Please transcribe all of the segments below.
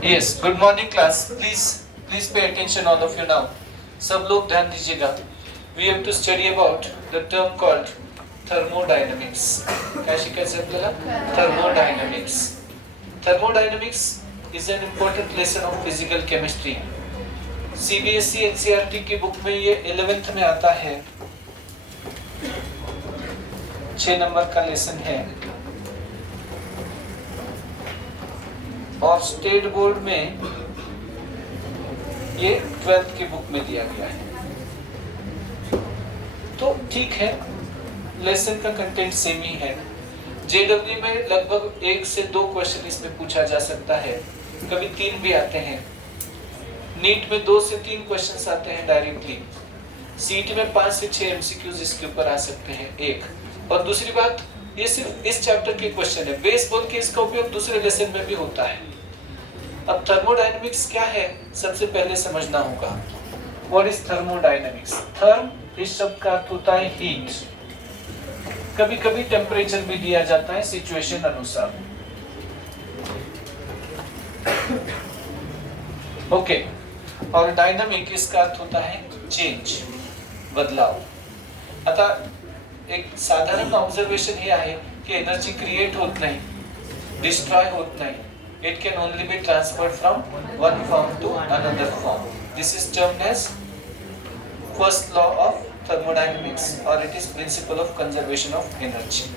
Yes, good morning class. Please pay attention all of you now. सब लोग ध्यान दीजिएगा. We have to study about the term called thermodynamics. काय शिकायचं आपल्याला? Thermodynamics. Thermodynamics is an important lesson of physical chemistry. CBSE NCERT की book में ये 11th में आता है. 6 नंबर का लेसन है. और स्टेट बोर्ड में ये 12th की बुक में दिया गया है. तो ठीक है, लेसन का कंटेंट सेम ही है. जेडब्ल्यू में लगभग 1 से 2 क्वेश्चन इसमें पूछा जा सकता है, कभी 3 भी आते हैं. नीट में 2 से 3 क्वेश्चंस आते हैं डायरेक्टली. सीट में 5 से 6 एमसीक्यूज इसके ऊपर आ सकते हैं. एक और दूसरी बात, ये सिर्फ इस चैप्टर के क्वेश्चन है. बेस बोल के इसका उपयोग दूसरे लेसन में भी होता है. अब थर्मोडायनेमिक्स क्या है सबसे पहले समझना होगा. What is thermodynamics? थर्म इस शब्द का अर्थ होता है हीट. कभी कभी टेम्परेचर भी दिया जाता है सिचुएशन अनुसार. ओके. और डायनामिक इसका अर्थ होता है चेंज, बदलाव. आता एक साधारण ऑब्जर्वेशन हे आहे की एनर्जी क्रिएट होत नाही, डिस्ट्रॉय होत नाही. It can only be transferred from one form to another form. This is termed as first law of thermodynamics, or it is principle of conservation of energy.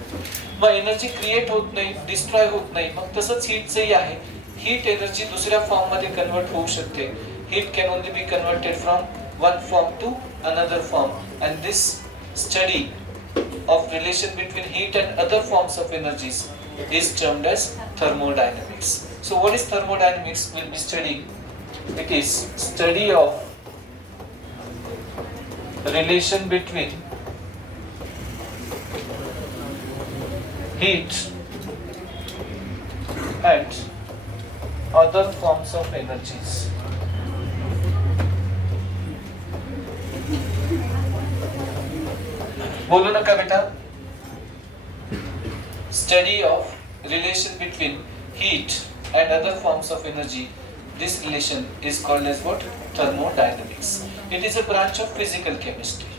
मग energy create होत नाही, destroy होत नाही. मग तसंच हीटचंही आहे. हीट एनर्जी दुसऱ्या फॉर्म मध्ये कन्वर्ट होऊ शकते. Heat can only be converted from one form to another form, and this study of relation between heat and other forms of energies is termed as thermodynamics. So what is thermodynamics? We'll be studying. It is study of relation between heat and other forms of energies. बोलो ना का बेटा. Study of relation between heat and other forms of energy. This relation is called as what? Thermodynamics. It is a branch of physical chemistry.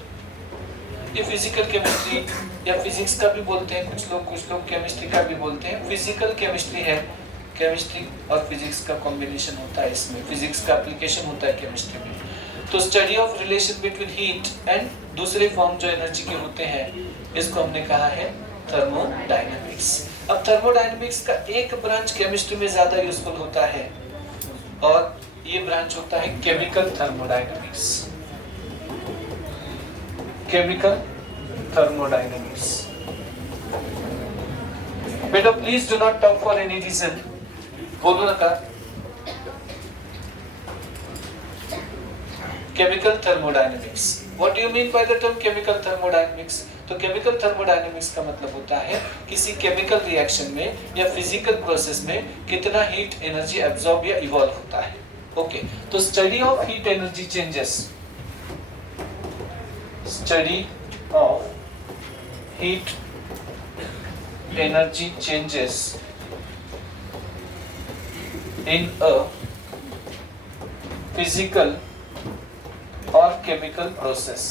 ये physical chemistry या physics का भी बोलते हैं कुछ लोग chemistry का भी बोलते हैं. physical chemistry है. chemistry और physics का combination होता है इसमें. physics का application होता है chemistry में. तो study of relation between heat end दूसरे फॉर्म जो एनर्जी के होते हैं, इसको हमने कहा है थर्मोडायनेमिक्स. अब थर्मोडायनेमिक्स का एक ब्रांच केमिस्ट्री में ज्यादा यूजफुल होता है, और ये ब्रांच होता है केमिकल थर्मोडायनेमिक्स. Chemical thermodynamics. बेटा please do not talk for any reason. बोलो ना का. Chemical thermodynamics. What do you mean by the term chemical thermodynamics? तो chemical thermodynamics का मतलब होता है किसी chemical reaction में या physical process में कितना heat energy absorb या evolve होता है. Okay. तो study of heat energy changes. Study of heat energy changes in a physical or chemical process.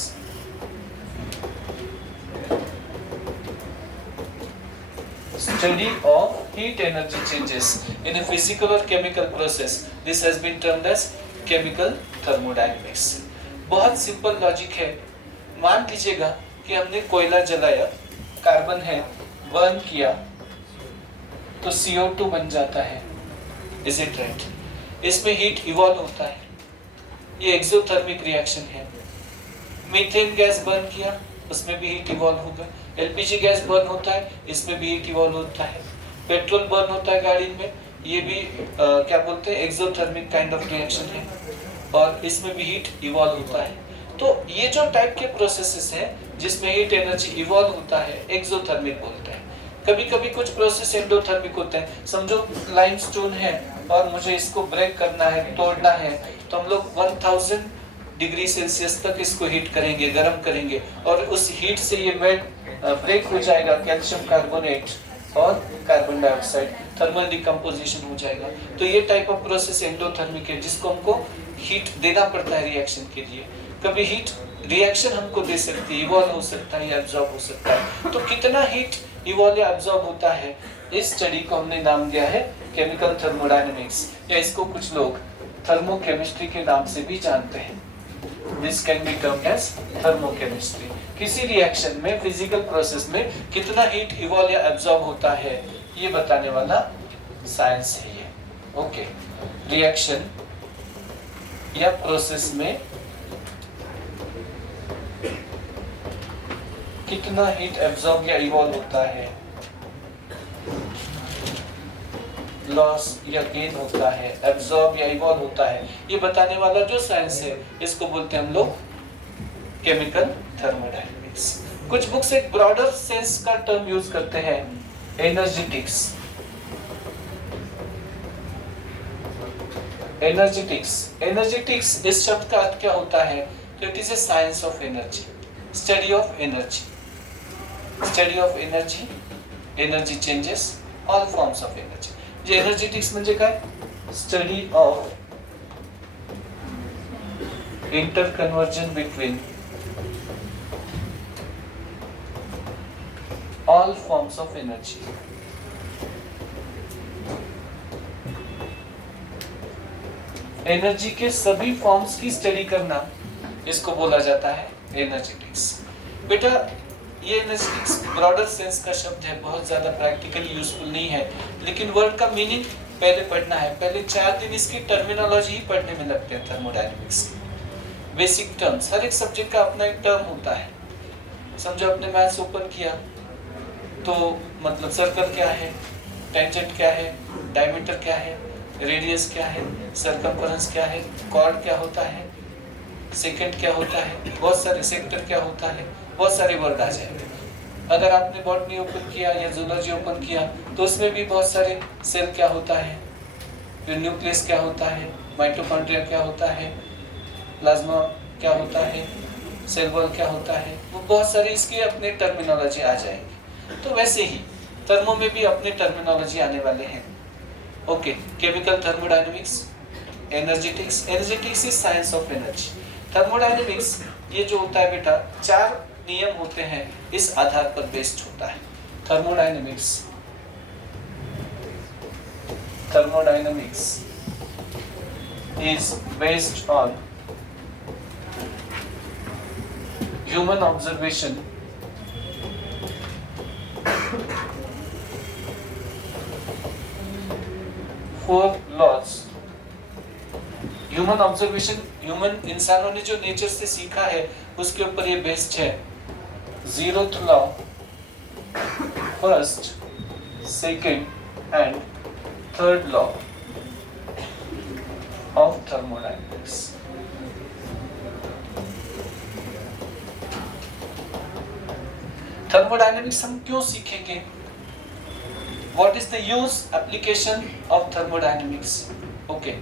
Study of heat energy changes in a physical or chemical process. This has been termed as chemical thermodynamics. बहुत simple logic है. मान लीजिएगा कि हमने कोयला जलाया, carbon है, burn KIA, तो CO2 बन जाता है. Is it right? इसमें हीट इवॉल्व होता है. ये एक्सोथर्मिक रिएक्शन है. मीथेन गैस बर्न किया, उसमें भी हीट इवॉल्व होगा. एलपीजी गैस बर्न होता है, इसमें भी हीट इवॉल्व होता है. पेट्रोल बर्न होता है गाड़ी में, ये भी क्या बोलते हैं, एक्सोथर्मिक काइंड ऑफ रिएक्शन है, और इसमें भी हीट इवॉल्व होता है. तो ये जो टाइप के प्रोसेसेस हैं जिसमें हीट एनर्जी इवॉल्व होता है, एक्सोथर्मिक बोलते हैं. कभी कभी कुछ प्रोसेस एंडोथर्मिक होते हैं. समझो लाइमस्टोन है और मुझे इसको ब्रेक करना है, तोड़ना है, तो हम लोग 1000 डिग्री सेल्सियस तक इसको हीट करेंगे, गर्म करेंगे, और उस हीट से ये ब्रेक हो जाएगा कैल्शियम कार्बोनेट, और कार्बन डाइऑक्साइड, थर्मल डिकम्पोजिशन हो जाएगा। तो ये टाइप ऑफ प्रोसेस एंडोथर्मिक है, जिसको हमको हीट देना पड़ता है रिएक्शन के लिए। कभी हीट रिएक्शन हमको दे सकती है, इवॉल्व हो सकता है या एब्जॉर्ब हो सकता है। तो कितना हीट इवॉल्व या एब्जॉर्ब होता है, इस स्टडी को हमने नाम दिया है केमिकल थर्मोडायनेमिक्स, या इसको कुछ लोग थर्मोकेमिस्ट्री के नाम से भी जानते हैं। This can be termed as thermochemistry. किसी रिएक्शन में, फिजिकल प्रोसेस में कितना हीट इवॉल्व या एब्जॉर्ब होता है, ये बताने वाला साइंस है ये। ओके, रिएक्शन या प्रोसेस में कितना हीट एब्जॉर्ब या इवॉल्व होता है, लॉस या गेन होता है, एब्जॉर्ब या इवॉल्व होता है, ये बताने वाला जो साइंस है, इसको बोलते हैं हम लोग केमिकल थर्मोडायनेमिक्स। कुछ बुक्स एक ब्रॉडर सेंस का टर्म यूज करते हैं, एनर्जेटिक्स। एनर्जेटिक्स इस शब्द का अर्थ क्या होता है? तो it is a science of energy, study of energy, study of energy, energy changes, all forms of energy. जे एनर्जेटिक्स म्हणजे काय? Study of interconversion between all forms of energy. Energy के सभी फॉर्म्स की स्टडी करना, इसको बोला जाता है एनर्जेटिक्स। बेटा ये एनर्जेटिक्स ब्रॉडर सेंस का शब्द है, बहुत ज्यादा प्रैक्टिकली यूजफुल नहीं है, लेकिन वर्ड का मीनिंग पहले पढ़ना है। पहले 4 दिन इसकी टर्मिनोलॉजी ही पढ़ने में लगते हैं थर्मोडायनेमिक्स। बेसिक टर्म्स, हर एक सब्जेक्ट का अपना एक टर्म होता है। समझो आपने मैथ्स ओपन किया तो मतलब सर्कल क्या है, टेंजेंट क्या है, डायमीटर क्या है, रेडियस क्या है, सर्कमफरेंस क्या है, कॉर्ड क्या होता है, सेकंड क्या होता है, बहुत सारे सेक्टर क्या होता है, बहुत सारे वर्ड आ जाएंगे। अगर आपने बॉटनी ओपन किया या जूलॉजी ओपन किया तो उसमें भी बहुत सारे सेल क्या होता है, फिर न्यूक्लियस क्या होता है, माइटोकॉन्ड्रिया क्या होता है, प्लाज्मा क्या होता है, सेल वॉल क्या होता है, वो बहुत सारे इसके अपने टर्मिनोलॉजी आ जाएंगे। तो वैसे ही थर्मो में भी अपने टर्मिनोलॉजी आने वाले हैं। Okay, chemical thermodynamics, energetics. Energetics is science of energy. Thermodynamics ये जो होता है बेटा, 4 नियम होते हैं, इस आधार पर बेस्ड होता है। Thermodynamics is based on human observation, four laws। Human observation, human इंसानों ने जो नेचर से सीखा है उसके ऊपर ये बेस्ड है। 0th law, first, second and third law of thermodynamics. Thermodynamics हम क्यों सीखेंगे? What is the use, application of thermodynamics? Okay,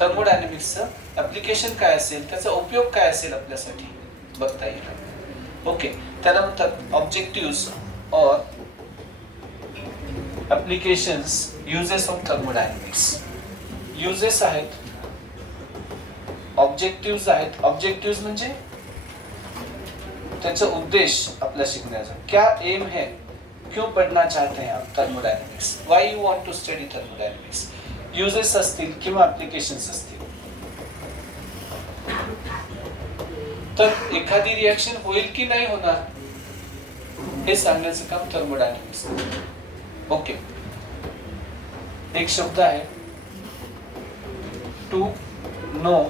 थर्मोडायनेमिक्सचं ॲप्लिकेशन काय असेल, त्याचा उपयोग काय असेल आपल्यासाठी बघता येईल। ओके, त्याला म्हणतात ऑब्जेक्टिव्स और applications, uses of thermodynamics. Uses आहेत, ऑब्जेक्टिव्स आहेत। ऑब्जेक्टिव्स म्हणजे त्याचा उद्देश आपल्या शिकण्याचा, क्या एम है, क्यों पढ़ना चाहते हैं आप thermodynamics, why you want to study thermodynamics. Uses असतील किंवा ॲप्लिकेशन्स असतील, तर एखादी रिएक्शन होईल की नाही होणार हे सांगण्याचं काम थर्मोडायनेमिक्स करतं। ओके, एक शब्द आहे to know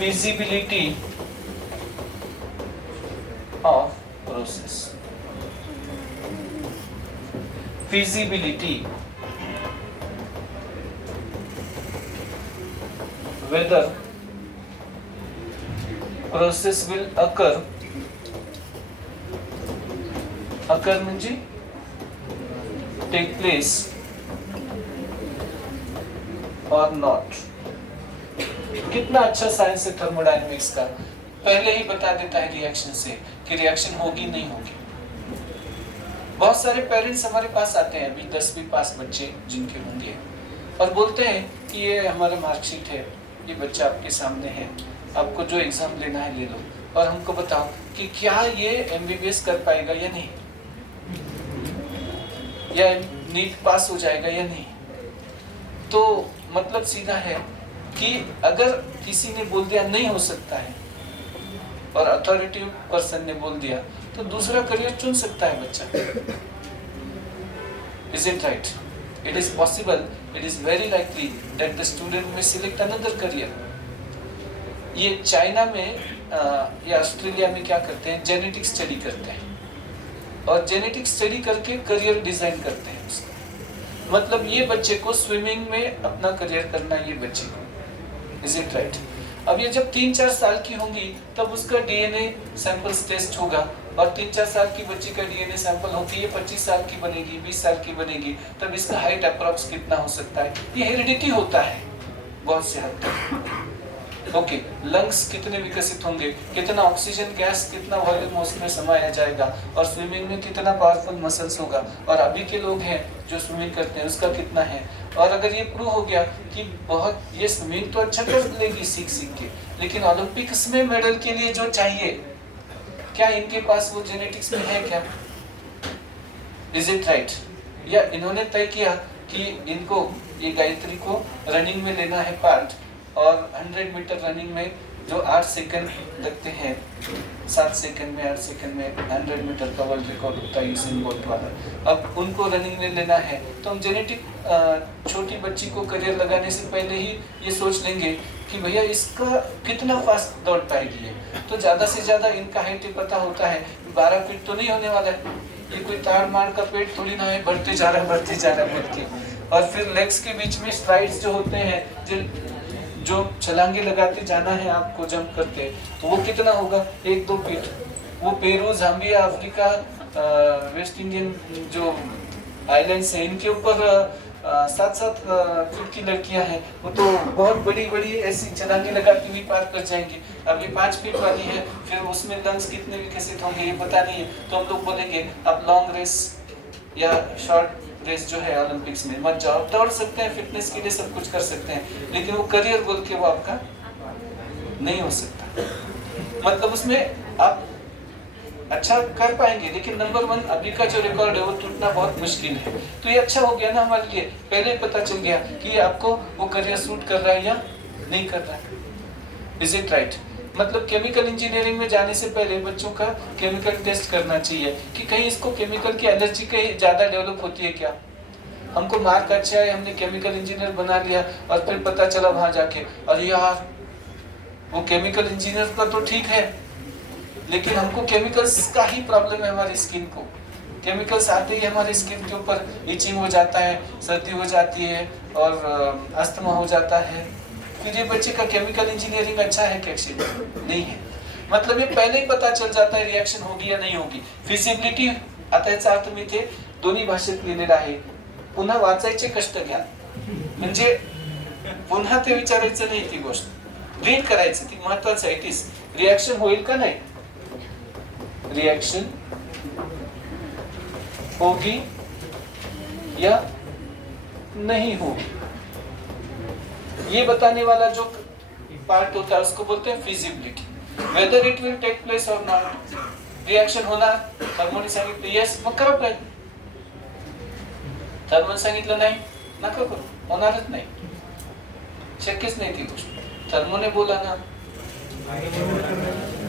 feasibility of process। feasibility, whether process will occur म्हणजे take place or not। कितना अच्छा साइंस है थर्मोडायनेमिक्स का, पहले ही बता देता है रिएक्शन से कि रिएक्शन होगी नहीं होगी। बहुत सारे पेरेंट्स हमारे पास आते हैं, अभी 10वीं पास बच्चे जिनके होंगे, और बोलते हैं कि ये हमारा मार्कशीट है, ये बच्चा आपके सामने है, आपको जो एग्जाम लेना है ले लो, और हमको बताओ कि क्या ये MBBS कर पाएगा या नहीं, या नीट पास हो जाएगा या नहीं। तो मतलब सीधा है कि अगर किसी ने बोल दिया नहीं हो सकता है और अथॉरिटी पर्सन ने बोल दिया, तो दूसरा करियर चुन सकता है बच्चा। Is it right? It is possible, it is very likely that the student may select another career. ये चाइना में या ऑस्ट्रेलिया में क्या करते हैं, जेनेटिक स्टडी करते हैं, और जेनेटिक स्टडी करके करियर डिजाइन करते हैं उसका। मतलब ये बच्चे को स्विमिंग में अपना करियर करना, ये बच्चे को। Is it right? अब ये जब 3-4 साल की होंगी तब उसका DNA सैंपल्स टेस्ट होगा, और 3-4 साल की बच्ची का DNA सैंपल होकर ये 25 साल की बनेगी, 20 साल की बनेगी, तब इसका हाइट अप्रॉक्स कितना हो सकता है। ये हेरिडिटी होता है बहुत से हद तक। ओके, लंग्स कितने विकसित होंगे, कितना ऑक्सीजन गैस, कितना वॉल्यूम उसमें समाया जाएगा, और स्विमिंग में कितना पावरफुल मसल्स होगा, और अभी के लोग हैं जो स्विमिंग करते हैं उसका कितना है। और अगर ये प्रूव हो गया कि बहुत ये स्विमिंग तो अच्छा कर लेगी सीख के, लेकिन ओलंपिक्स में मेडल के लिए जो चाहिए, क्या इनके पास वो जेनेटिक्स में है क्या? Is it right? या इन्होंने तय किया कि इनको, ये गायत्री को रनिंग में लेना है पार्ट, और 100 मीटर रनिंग में जो 8 सेकंड लगते हैं, 7 सेकंड में 8 सेकंड में 100 मीटर का वर्ल्ड रिकॉर्ड होता है यूसेन बोल्ट वाला, अब उनको रनिंग में लेना है, तो हम जेनेटिक छोटी बच्ची को करियर लगाने से पहले ही ये सोच लेंगे कि भैया इसका कितना फास्ट दौड़ पाएगी है। तो ज़्यादा से ज़्यादा इनका हाइट पता होता है, 12 फीट तो नहीं होने वाला है, ये कोई ताड़ मार का पेट थोड़ी ना है, बढ़ते जा रहा है। और फिर लेग्स के बीच में स्ट्राइड्स जो होते हैं, जो छलांगे लगाते जाना है आपको जंप करके, तो वो कितना होगा, 1-2 फीट। वो पेरू, जाम्बिया, अफ्रीका, वेस्ट इंडियन जो आइलैंड्स हैं, इनके ऊपर 7-7 फीट की लड़कियां हैं, वो तो बहुत बड़ी ऐसी छलांगे लगाती हुई पार कर जाएंगी। अब ये 5 फीट वाली है, फिर उसमें लंग्स कितने विकसित होंगे ये पता नहीं है, तो हम लोग बोलेंगे अब लॉन्ग रेस या शॉर्ट रेस जो है ओलंपिक्स में मत जाओ। दौड़ सकते हैं, फिटनेस के लिए सब कुछ कर सकते हैं, लेकिन वो करियर बोल के वो आपका नहीं हो सकता। मतलब उसमें आप अच्छा कर पाएंगे, लेकिन नंबर 1 अभी का जो रिकॉर्ड है वो टूटना बहुत मुश्किल है। तो ये अच्छा हो गया ना हमारे लिए, पहले पता चल गया कि आपको वो करियर सूट कर रहा है या नहीं कर रहा है। Is it right? मतलब केमिकल इंजीनियरिंग में जाने से पहले बच्चों का केमिकल टेस्ट करना चाहिए कि कहीं इसको केमिकल की एलर्जी कहीं ज़्यादा डेवलप होती है क्या। हमको मार्क अच्छा है, हमने केमिकल इंजीनियर बना लिया, और फिर पता चला वहाँ जाके अरे यार वो केमिकल इंजीनियर का तो ठीक है, लेकिन हमको केमिकल्स का ही प्रॉब्लम है, हमारी स्किन को। केमिकल्स आते ही हमारी स्किन के ऊपर इचिंग हो जाता है, सर्दी हो जाती है, और अस्थमा हो जाता है। फिर ये बच्चे का केमिकल इंजीनियरिंग अच्छा है क्या? नहीं है। मतलब ये पहले ही पता चल जाता है रिएक्शन होगी या नहीं होगी। फिजिबिलिटी आता याचा अर्थ मी ते दोन्ही भाषेत लिहिलेलं आहे, पुन्हा वाचायचे कष्ट घ्या, म्हणजे पुन्हा ते विचारायचं नाही, ती गोष्ट रीड करायचं, ती महत्वाचं आहे। इट रिएक्शन होईल का नाही, रिएक्शन होगी या नहीं होगी, ये बताने वाला जो पार्ट होता है उसको बोलते हैं feasibility. Whether it will take place और नॉट, रिएक्शन होणार, थर्मोने सांगितलं यस मग करा प्रयत्न, थर्मोने सांगितलं नाही नका करू, होणारच नाही, शक्यच नाही ती गोष्ट। थर्मोने बोला ना,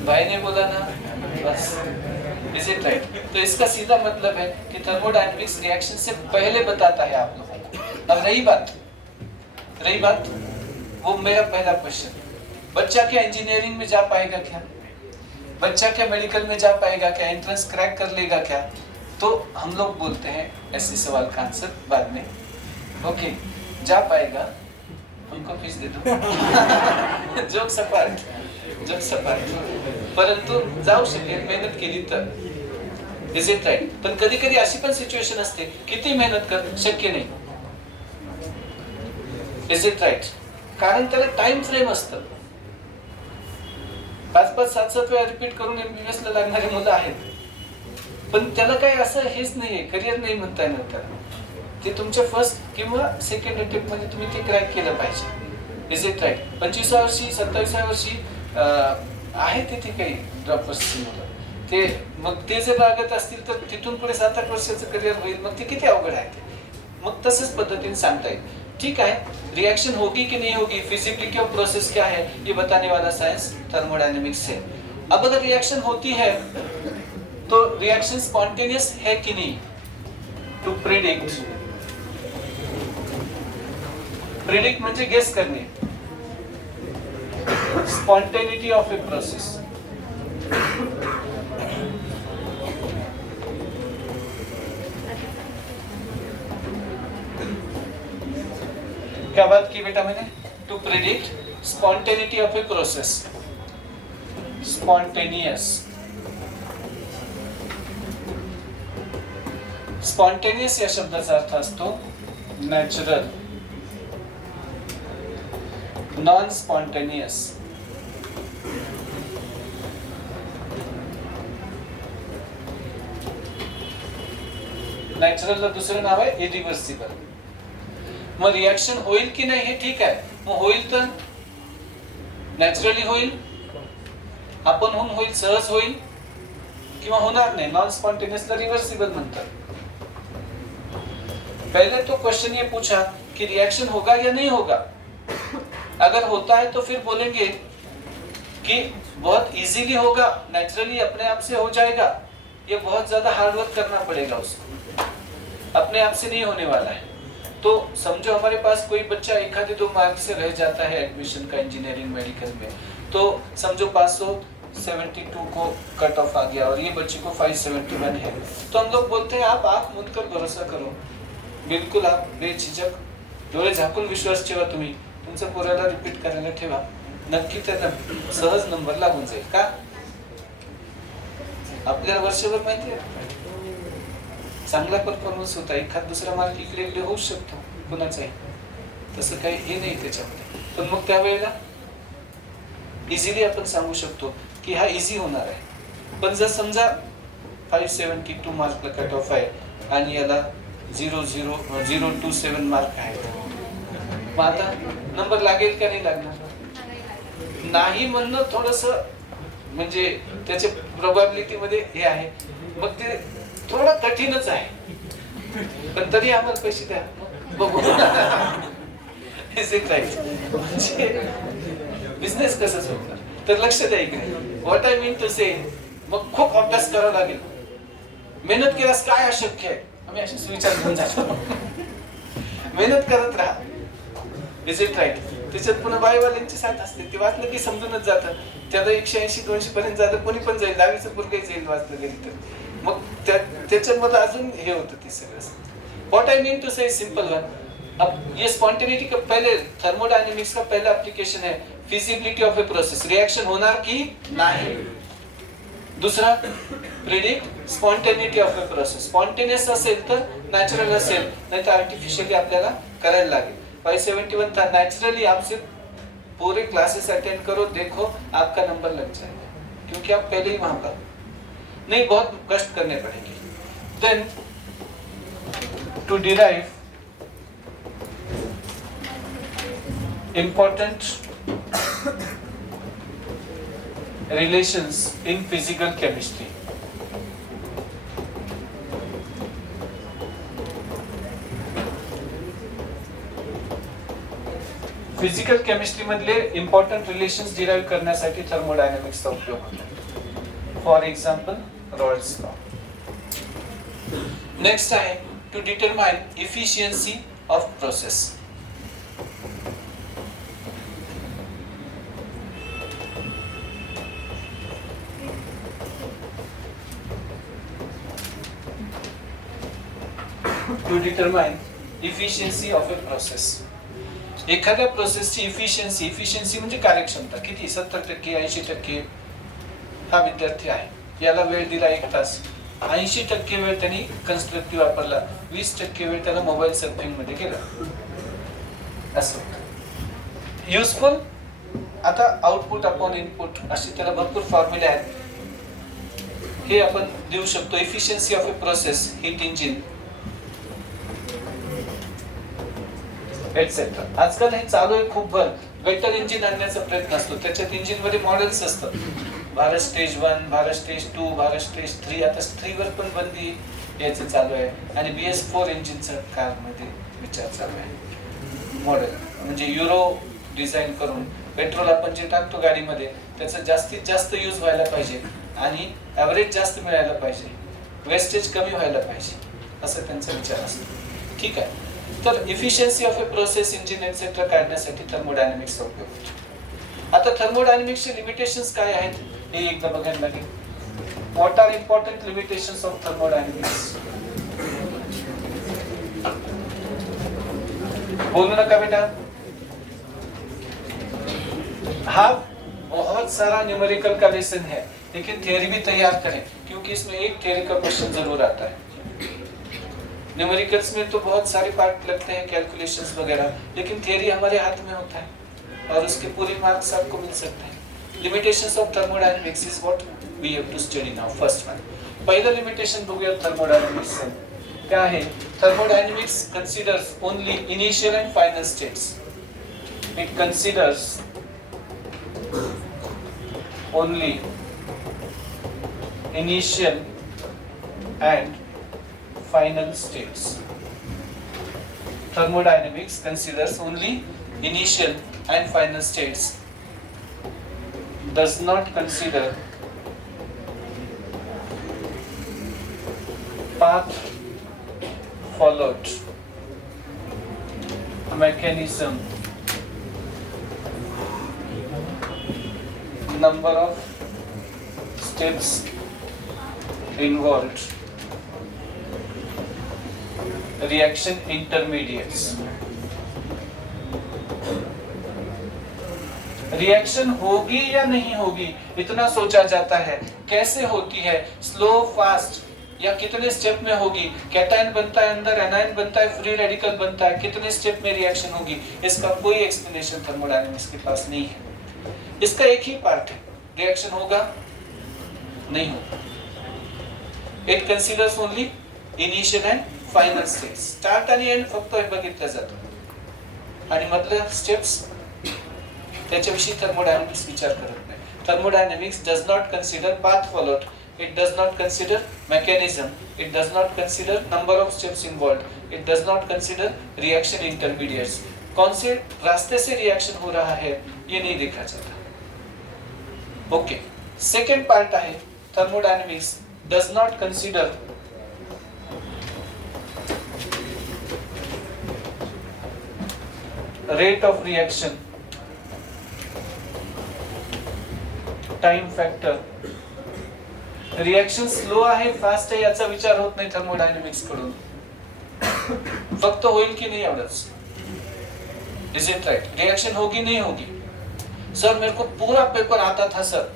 भाई ने बोला ना, बस। Is it right? तो इसका सीधा मतलब है कि थर्मोडायनेमिक्स रिएक्शन से पहले बताता है आप लोगों को। अब रही बात वो मेरा पहला क्वेश्चन, बच्चा क्या इंजीनियरिंग में जा पाएगा क्या, बच्चा क्या मेडिकल में जा पाएगा क्या, एंट्रेंस क्रैक कर लेगा क्या? तो हम लोग बोलते हैं ऐसे सवाल का आंसर बाद में। ओके, जा पाएगा, हमको फीस दे दो। जोक सपाट, परंतु जाऊ शकेल मेहनत केली तर। Is it right? पण कधी कधी अशी पण सिच्युएशन असते, किती मेहनत कर शक्य नाही। Is it right? कारण त्याला टाइम फ्रेम असतं, 5-5, 7-7 वेळा रिपीट करून MBBS ला लागणारी मुलं आहेत, पण त्याला काही असं हेच नाहीये, करिअर नाही म्हणता येणार त्याला. ते तुमच्या फर्स्ट किंवा सेकंड अटेम्प्ट मध्ये तुम्ही ते क्रॅक केलं पाहिजे. Is it right? 25व्या वर्षी 27व्या वर्षी आहे तिथे काही ड्रॉपर्सची मुलं, ते मग ते जर लागत असतील तर तिथून पुढे 7-8 वर्षाचं करिअर होईल, मग ते किती अवघड आहे ते. मग तसंच पद्धतीने सांगता येईल. ठीक है, रिएक्शन होगी कि नहीं होगी, फिजिबिलिटी ऑफ प्रोसेस क्या है, ये बताने वाला साइंस थर्मोडायनेमिक्स है. अब अगर रिएक्शन होती है तो रिएक्शन स्पॉन्टेनियस है कि नहीं, टू प्रिडिक्ट. प्रिडिक्ट म्हणजे गेस करणे. Spontaneity of a process. क्या बात की बेटा मैंने, to predict spontaneity of a process. Spontaneous. Spontaneous या शब्दाचा अर्थ असतो नॅचरल, नॉन स्पॉन्टेनियस. नॅचरलला दुसरं नाव आहे इरिव्हर्सिबल. मग रिएक्शन होईल की नाही हे ठीक आहे, मग होईल तर नॅचरली होईल, आपणहून होईल, सहज होईल, किंवा होणार नाही. नॉन स्पॉन्टेनियसला रिवर्सिबल म्हणतात. पहले तो क्वेश्चन ये पूछा कि रिएक्शन होगा या नहीं होगा. अगर होता है तो फिर बोलेंगे कि बहुत इजीली होगा, नेचुरली अपने आप से हो जाएगा, ये बहुत ज्यादा हार्डवर्क करना पड़ेगा उसको, अपने आप से नहीं होने वाला है. तो समझो हमारे पास कोई बच्चा 1-2 मार्क से रह जाता है एडमिशन का इंजीनियरिंग मेडिकल में, तो समझो 572 को कट ऑफ आ गया और ये बच्चे को 571 है, तो हम लोग बोलते हैं आप आंख मूंद कर भरोसा करो, बिल्कुल आप बेझिझक डोळे झाकून विश्वास ठेवा, तुम्ही तुमच्या पोराला रिपीट करायला ठेवा, नक्की त्याला सहज नंबर लागून जाईल. का आपल्याला वर्षभर माहिती आहे चांगला परफॉर्मन्स होता, एखाद दुसरा मार्क इकडे इकडे होऊ शकतो कुणाचाही, तसं काही हे नाही त्याच्यामध्ये. पण मग त्यावेळेला इझिली आपण सांगू शकतो की हा इझी होणार आहे. पण जर समजा 572 मार्कला कट ऑफ आहे आणि याला 0.027 मार्क आहे, मग आता नंबर लागेल का नाही लागणार. नाही म्हणणं थोडस म्हणजे त्याच्या प्रोबॅबिलिटी मध्ये हे आहे, मग ते थोडं कठीणच आहे, पण तरी आम्हाला पैसे द्या बघू. बिझनेस कसं होणार, तर लक्ष द्या इकडे. व्हॉट आय मीन टू से, मग खूप अभ्यास करावा लागेल, मेहनत केल्यास काय अशक्य आहे, आम्ही असेच विचार घेऊन जातो. मेहनत करत राहा. Is it right? त्याच्यात पुन्हा बाईवाल्यांची साथ असते, ते वाचलं की समजूनच जातं. त्याला 180-200 पर्यंत झालं, कोणी पण जाईल, 10वीचं पोरगंही जाईल वाचलं गेली तर. मग त्याच्यामध्ये अजून हे होतं ते सगळं. What I mean to say simple one. अब ये स्पॉन्टेनिटी का पहले थर्मोडायनेमिक्स का पहला एप्लीकेशन है feasibility of a process, reaction होणार की नाही. दूसरा predict spontaneity of a process, spontaneous असेल तर नॅचरल असेल, नाही तर आर्टिफिशियली आपल्याला करायला लागेल. 571 था नेचुरली, आपसे पूरे क्लासेस अटेंड करो, देखो आपका नंबर लग जाएगा, क्योंकि आप पहले ही वहां पर नहीं, बहुत कष्ट करने पड़ेंगे. Then to derive important relations in physical chemistry. Physical chemistry मधले इम्पॉर्टंट रिलेशन्स डिराइव करण्यासाठी थर्मोडायनेमिक्सचा उपयोग होतो. For example Raoult's law. Next आहे to determine efficiency of process. To determine efficiency of a process. एखाद्या प्रोसेसची इफिशियन्सी म्हणजे कार्यक्षमता किती, 70%, 80%. हा विद्यार्थी आहे, याला वेळ दिला 1 तास, 80% वेळ त्यांनी कन्स्ट्रक्टिव्ह वापरला, 20% वेळ त्याला मोबाईल सर्फिंग मध्ये गेला. असं युजफुल. आता आउटपुट अपॉन इनपुट असे त्याला भरपूर फॉर्म्युले आहेत. हे आपण देऊ शकतो. Efficiency of a process, heat engine etcetera. आजकाल हे चालू आहे खूप भर. बेटर इंजिन आणण्याचा प्रयत्न असतो. त्याच्यात इंजिन मध्ये मॉडेल्स असतात. Bharat stage 1, Bharat stage 2, Bharat stage 3. आता 3 वर पण बंदी यायचं चालू आहे. आणि BS4 इंजिनचा कार मध्ये विचार चालू आहे. मॉडेल म्हणजे युरो डिझाईन करून पेट्रोल आपण जे टाकतो गाडीमध्ये त्याचा जास्तीत जास्त यूज व्हायला पाहिजे आणि ॲव्हरेज जास्त मिळायला पाहिजे, वेस्टेज कमी व्हायला पाहिजे, असं त्यांचा विचार असतो. ठीक आहे. तर efficiency of a process, engine etcetera काढण्यासाठी थर्मोडायनॅमिक्सचा उपयोग होतो. आता थर्मोडायनॅमिक्सचे लिमिटेशन्स काय आहेत हे एकदा बघायला लागेल. What are important limitations of thermodynamics? बोलू नका बेटा. हाँ, बहुत सारा न्यूमेरिकल का लेसन है, लेकिन थ्योरी भी तैयार करें क्योंकि इसमें एक थ्योरी का क्वेश्चन जरूर आता है. न्यूमेरिकल्स में तो बहुत सारे पार्ट लगते हैं, कैलकुलेशंस वगैरह, लेकिन थ्योरी हमारे हाथ में होता है और उसके पूरे मार्क्स आपको मिल सकते हैं. Limitations of thermodynamics is what we have to study now. First one, पहिलं लिमिटेशन बघूया थर्मोडायनेमिक्स. क्या है? Thermodynamics considers only initial and final states. It considers only initial and final states. Thermodynamics considers only initial and final states, does not consider path followed, mechanism, number of steps involved, reaction intermediates. Reaction होगी या नहीं होगी इतना सोचा जाता है. कैसे होती है, स्लो, फास्ट, या कितने स्टेप में होगी, कैटायन बनता है अंदर, एनायन बनता है, फ्री रेडिकल बनता है, कितने स्टेप में रिएक्शन होगी, इसका कोई एक्सप्लेनेशन थर्मोडायनेमिक्स के पास नहीं है. इसका एक ही पार्ट है, रिएक्शन होगा नहीं होगा. It considers only initial end final states. Start आणि एंड फक्त बघितलं जातं आणि मधल्या स्टेप्स त्याच्याविषयी थर्मोडायनेमिक्स विचार करत नाही. Thermodynamics does not consider path followed, it does not consider mechanism, it does not consider number of steps involve, it does not consider reaction intermediates. कौन से रास्ते से रिएक्शन हो रहा है ये नहीं देखा जाता. ओके. सेकंड पार्ट आहे thermodynamics does not consider rate of reaction, time factor. Reaction slow आहे, फास्ट आहे याचा विचार होत नाही थर्मोडायनेमिक्स कडून. फक्त होईल की नाही एवढंच. Is it right? रिएक्शन होगी नहीं होगी. सर मेरे को पूरा पेपर आता था सर,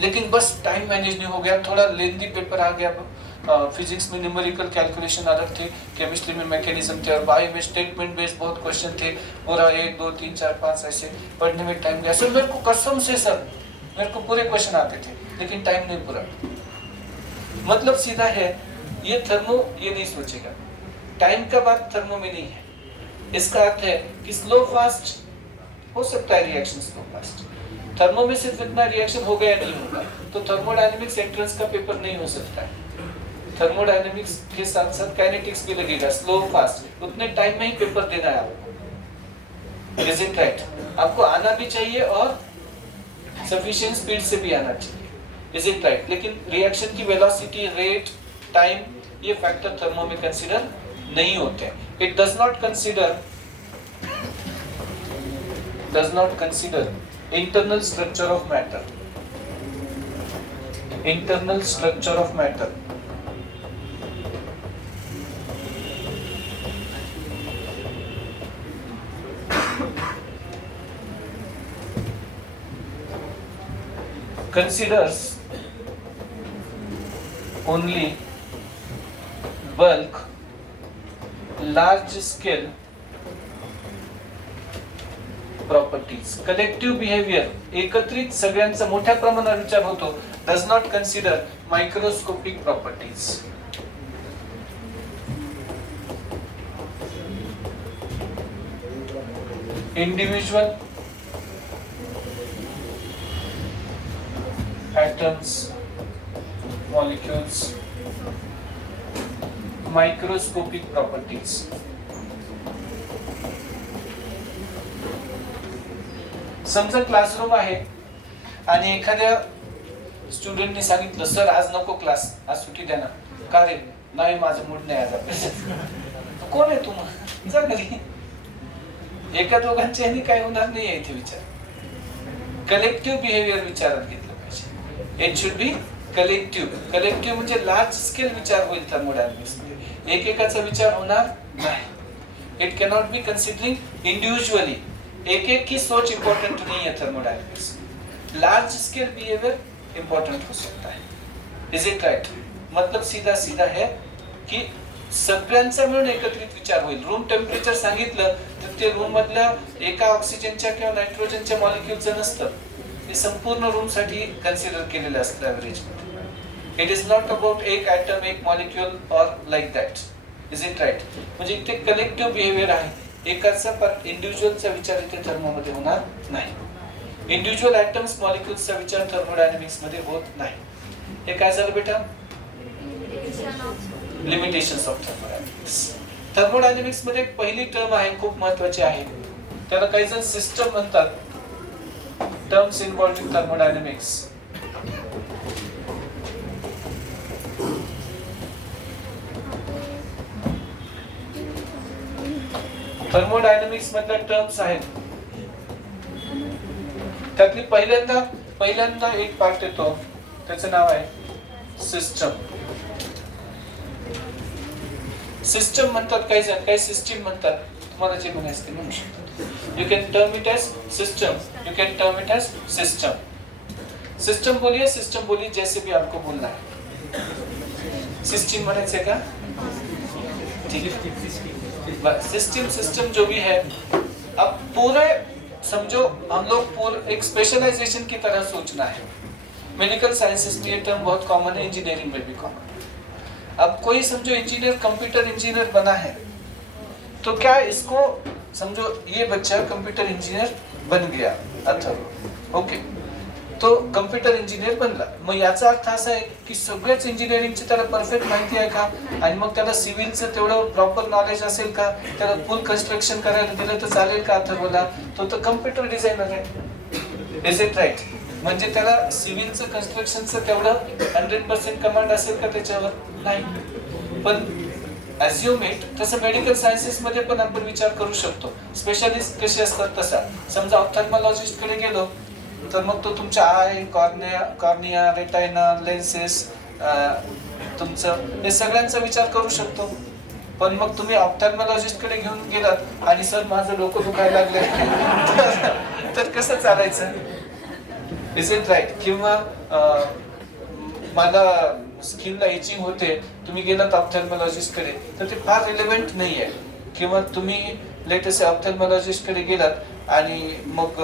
लेकिन बस टाइम मैनेज नहीं हो गया, थोड़ा लेंदी पेपर आ गया. फिजिक्स में न्यूमेरिकल कैलकुलेशन अलग थे, केमिस्ट्री में मैकेनिज्म थे और बायो में स्टेटमेंट बेस्ड बहुत क्वेश्चन थे. पूरा 1 2 3 4 5 ऐसे पढ़ने में टाइम गया. सर मेरे को कसम से सर मेरे को पूरे क्वेश्चन आते थे लेकिन टाइम नहीं पूरा. मतलब सीधा है ये थर्मो ये नहीं सोचेगा. टाइम का बात थर्मो में नहीं है. इसका अर्थ है कि स्लो फास्ट हो सकता है, रिएक्शन स्लो फास्ट. थर्मो में सिर्फ इतना रिएक्शन हो गया नहीं होगा तो थर्मोडायनेमिक्स एंट्रेंस का पेपर नहीं हो सकता है. थर्मोडायनेमिक्स के साथ साथ काइनेटिक्स भी लगेगा, स्लो फास्ट, उतने टाइम में ही पेपर देना है आपको. Is it right? आपको आना भी चाहिए और सफिशिएंट स्पीड से भी आना चाहिए. Is it right? लेकिन रिएक्शन की वेलोसिटी, रेट, टाइम ये फैक्टर थर्मो में कंसीडर नहीं होते. It does not consider internal structure of matter. Internal structure of matter. Considers only bulk, large scale 'collective behaviour' एकत्रित सगळ्यांचा मोठ्या प्रमाणात विचार होतो. Does not consider microscopic properties. Individual atoms, molecules, microscopic properties. समजा क्लासरूम आहे आणि एखाद्या स्टुडंटने सांगितलं सर आज नको क्लास, आज सुट्टी द्या ना. का रे? नाही माझं मूड नाही आज अभ्यासात. कोण आहे तुम्हाला? जा घरी. एका दोघांच्या ह्यानी काय होणार नाही इथे विचार. कलेक्टिव्ह बिहेवियर विचारात घेतलं पाहिजे. It should be collective. Collective म्हणजे लार्ज स्केल विचार होईल थर्मोडायनामिक्स मध्ये. एकेकाचा विचार होणार नाही. It cannot be considering individually. एक की सोच इंपॉर्टेंट नहीं है thermodynamics. Large scale behaviour important हो सकता है. Is it right? मतलब सीधा सीधा है की सगळ्यांचा मिळून एकत्रित विचार होईल. रूम टेम्परेचर सांगितलं तर ते रूम मधल्या एका ऑक्सिजनच्या किंवा नायट्रोजनच्या मॉलिक्युलचं नसतं. हे संपूर्ण रूम साठी कन्सिडर केलेलं असतं ऍव्हरेज मध्ये. इट इज नॉट अबाउट एक ॲटम एक मॉलिक्युल और like that. Is it right? म्हणजे इथे कलेक्टिव्ह बिहेवियर आहे. एकाचा पण इंडिव्हिज्युअलचा विचार इथे थर्मोमध्ये होणार नाही. इंडिव्हिज्युअल ॲटम्स मॉलिक्युल्सचा विचार थर्मोडायनामिक्स मध्ये होत नाही. हे काय झालं बेटा? Limitations of thermodynamics. थर्मोडायनामिक्स मध्ये पहिली टर्म आहे खूप महत्त्वाची आहे. त्याला काही जण सिस्टम म्हणतात. Terms involved in thermodynamics. Thermodynamics मधल्या टर्म्स आहेत. त्यातली पहिल्यांदा एक पार्ट येतो, त्याचं नाव आहे सिस्टम. सिस्टम म्हणतात काही जण, काही सिस्टीम म्हणतात. तुम्हाला जे म्हणायचं ते म्हणू शकतात. You can term it as system, you can term it as system. System बोलिए, सिस्टम बोलिए, जैसे भी आपको बोलना है. सिस्टम म्हणायचं का? ठीक है. सिस्टम जो भी है, अब पूरे समझो हम लोग पूरे एक स्पेशलाइजेशन की तरह सोचना है. मेडिकल साइंसेस में ये टर्म बहुत कॉमन है, इंजीनियरिंग में भी कॉमन है. अब कोई समझो इंजीनियर कंप्यूटर इंजीनियर बना है तो क्या इसको समझो ये बच्चा कंप्यूटर इंजीनियर बन गया अथर्व, ओके, तो कंप्यूटर इंजिनियर बनला. मग याचा अर्थ असा आहे की सगळ्याच इंजिनिअरिंगची त्याला परफेक्ट माहिती आहे का? आणि मग त्याला सिव्हिलचं तेवढं प्रॉपर नॉलेज असेल का? त्याला फुल कन्स्ट्रक्शन करायला दिलं तर चालेल का अथर्वला? तो तर कम्प्युटर डिझायनर आहे. Is it right? म्हणजे त्याला सिव्हिलचं कन्स्ट्रक्शनचं तेवढं 100% कमांड असेल का त्याच्यावर? नाही. पण ॲज्युम इट. तसं मेडिकल सायन्सेस मध्ये पण आपण विचार करू शकतो. स्पेशालिस्ट कसे असतात तसा. समजा ऑप्थॅल्मॉलॉजिस्ट कडे गेलो तर मग तो तुमच्या आय, कॉर्निया, रेटायना, लेन्सेस, तुमचं हे सगळ्यांचा विचार करू शकतो. पण मग तुम्ही ऑप्थॅल्मॉलॉजिस्ट कडे घेऊन गेलात आणि सर माझं डोकं दुखायला लागलंय तर कसं चालायचं? Is it right? किंवा मला स्किनला इचिंग होते, तुम्ही गेलात ऑप्थॅल्मॉलॉजिस्ट कडे तर ते फार रिलेव्हंट नाही आहे. किंवा तुम्ही लेटेस्ट ऑप्थॅल्मॉलॉजिस्ट कडे गेलात आणि मग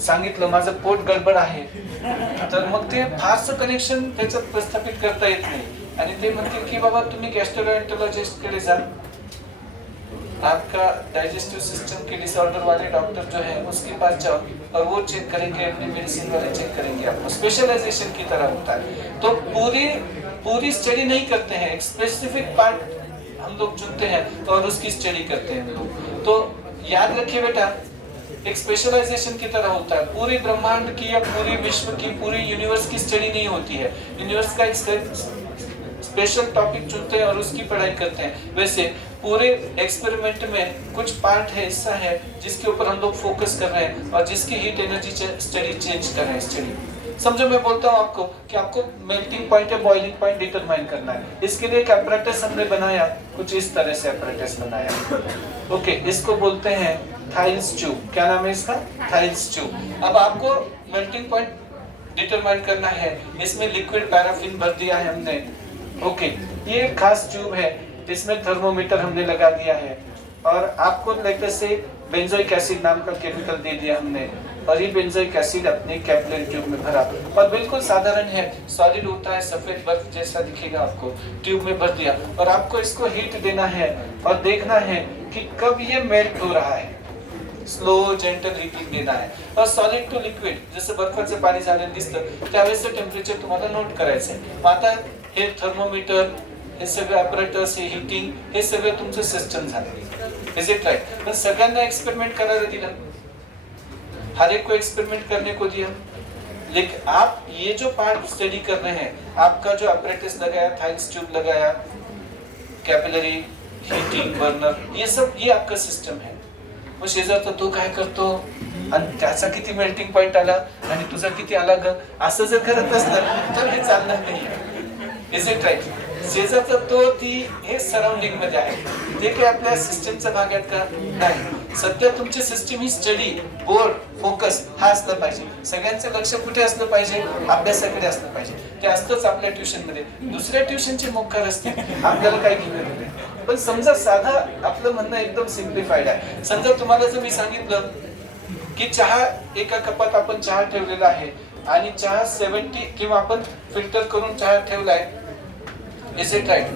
सांगितलं माझं पोट गडबड आहे, तर मग ते फारसं कनेक्शन त्याच्यात प्रस्थापित करता येत नाही. आणि ते म्हणतील की बाबा तुम्ही गॅस्ट्रोएंटरोलॉजिस्ट कडे जा, आपका डाइजेस्टिव सिस्टम के डिसऑर्डर वाले डॉक्टर जो है उसके पास जाओ और वो चेक करेंगे, अपनी मेडिसिन वाले चेक करेंगे आपको. स्पेशलाइजेशन की तरह होता है. तो पूरी स्टडी नहीं करते हैं, एक स्पेसिफिक पार्ट हम लोग चुनते हैं और उसकी स्टडी करते हैं हम लोग. तो याद रखिए बेटा, एक स्पेशलाइजेशन की तरह होता है. पूरे ब्रह्मांड की या पूरी विश्व की, पूरी यूनिवर्स की स्टडी नहीं होती है. यूनिवर्स का एक स्पेशल टॉपिक चुनते हैं और उसकी पढ़ाई करते हैं. वैसे पूरे एक्सपेरिमेंट में कुछ पार्ट है, हिस्सा है जिसके ऊपर हम लोग फोकस कर रहे हैं और जिसकी हीट एनर्जी स्टडी चेंज कर रहे हैं. स्टडी समझो, मैं बोलता हूँ आपको कि आपको मेल्टिंग पॉइंट या बॉइलिंग पॉइंट डिटरमाइन करना है. इसके लिए एक apparatus हमने बनाया, कुछ इस तरह से apparatus बनाया. ओके, इसको बोलते हैं थाइल्स ट्यूब. क्या नाम है इसका? थाइल्स ट्यूब. अब आपको मेल्टिंग पॉइंट डिटरमाइन करना है. इसमें लिक्विड पैराफिन भर दिया है हमने. ओके, ये खास ट्यूब है, इसमें थर्मोमीटर हमने लगा दिया है और आपको लेटेस्ट से बेंजोइक एसिड नाम का केमिकल दे दिया हमने. और ये बेंजोइक एसिड अपने कैपिलरी ट्यूब में भरा और बिल्कुल साधारण है, सॉलिड होता है, सफेद बर्फ जैसा दिखेगा आपको, ट्यूब में भर दिया और आपको इसको हीट देना है और देखना है कि कब ये मेल्ट हो रहा है, स्लो जेंटल हीटिंग देना आहे. और सॉलिड टू लिक्विड जसं बर्फाचं पाणी झालेलं दिसतं त्यावेळेचं टेम्परेचर तुम्हाला नोट करायचं आहे. आता हे थर्मोमीटर, हे सगळं ॲपरेटस, हे हीटिंग, हे सगळं तुमचं सिस्टम झालं. Is it right? पण सगळ्यांना एक्सपेरिमेंट करायला दिला, हर एक को एक्सपेरिमेंट करने को दिया, लेकिन आप ये जो पार्ट स्टडी कर रहे हैं, आपका जो अपरेटस लगाया, थाइल्स ट्यूब लगाया, कैपिलरी, हीटिंग, बर्नर, ये सब ये आपका सिस्टम है. मग शेजारचा तो काय करतो आणि त्याचा किती मेल्टिंग पॉइंट आला आणि तुझा किती आला ग, असं जर करत असलं तर हे चालणार नाही. Is it right? शेजारचा तो ती हे सराउंडिंग मध्ये आहे, ते काही आपल्या सिस्टमचा भाग आहेत का? नाही. सध्या तुमची सिस्टम ही स्टडी, बोर्ड, फोकस हा असला पाहिजे. सगळ्यांचं लक्ष कुठे असलं पाहिजे? अभ्यासाकडे असलं पाहिजे. ते असतंच आपल्या ट्युशन मध्ये. दुसऱ्या ट्युशनचे मोकार असतील, आपल्याला काय घेणं नाही. पण समजा साधा आपलं म्हणणं एकदम सिम्प्लिफाईड आहे. समजा तुम्हाला जर मी सांगितलं की चहा एका कपात आपण चहा ठेवलेला आहे आणि चहा 70 किंवा आपण फिल्टर करून चहा ठेवलाय. Is it right?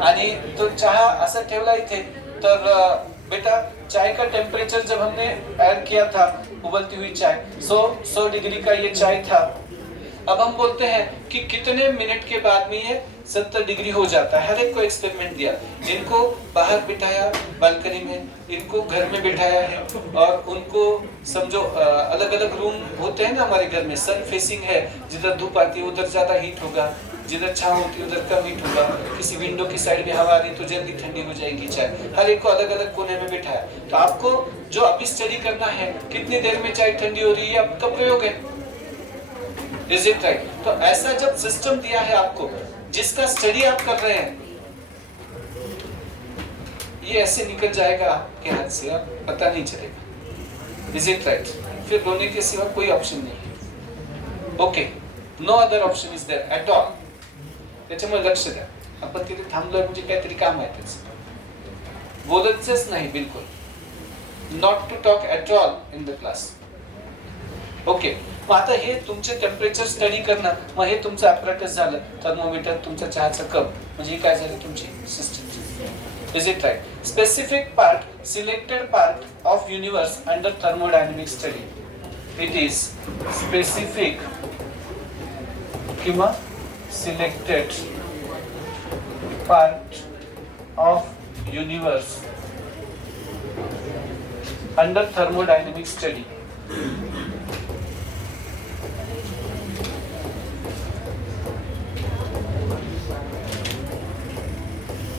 आणि तो चहा असा ठेवला इथे, तर बेटा चाय का टेम्परेचर जब हमने ऐड किया था, उबलती हुई चाय 100 डिग्री का ये चाय था. अब हम बोलते हैं कि कितने मिनट के बाद में ये 70 डिग्री हो जाता है. हर एक को एक्सपेरिमेंट दिया, इनको बाहर बिठाया बालकनी में, इनको घर में बिठाया है और उनको समझो अलग अलग रूम होते हैं ना हमारे घर में. सन फेसिंग है, जिधर धूप आती है उधर ज्यादा हीट होगा, जिधर छांव होती है उधर कम हीट होगा. किसी विंडो की साइड में हवा आ रही तो जल्दी ठंडी हो जाएगी चाय. हर एक को अलग अलग कोने में बिठाया. तो आपको जो अभी स्टडी करना है, कितनी देर में चाय ठंडी हो रही है, आपका प्रयोग है. Is it right? तो ऐसा जब सिस्टम दिया है आपको, जिसका स्टडी आप कर रहे हैं, ये ऐसे निकल जाएगा आपके हाथ से, आप पता नहीं चलेगा. Is it right? फिर रोने के सिवा कोई ऑप्शन नहीं है. Okay, no other option is there at all. त्याच्यामुळे लक्ष द्या. आपण तिथे थांबलोय म्हणजे काहीतरी काम आहे त्याचं. बोलायचंच नाही बिलकुल. Not to talk at all in the class. Okay, मग आता हे तुमचे टेम्परेचर स्टडी करणं, मग हे तुमचं ॲपरेटस झालं, थर्मोमीटर, तुमचा चहाचा कप, म्हणजे काय झालं तुमची system. Is it right? Specific part, selected part of universe under thermodynamic study. It is specific किंवा selected part of universe under thermodynamic study.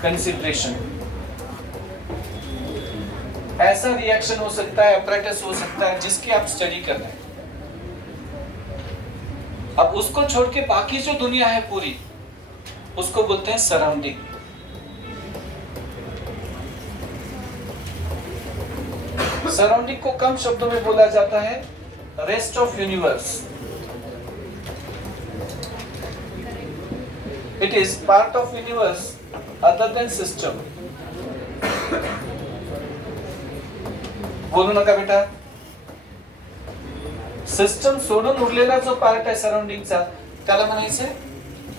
Consideration. ऐसा रिएक्शन हो सकता है, अपरेटस हो सकता है जिसकी आप स्टडी कर रहे हैं. अब उसको छोड़ के बाकी जो दुनिया है पूरी, उसको बोलते हैं सराउंडिंग. सराउंडिंग को कम शब्दों में बोला जाता है rest of universe. It is part of universe other than system. बोलू नका बेटा. सिस्टम सोडून उरलेला जो पार्ट आहे सराउंडिंगचा, त्याला म्हणायचं,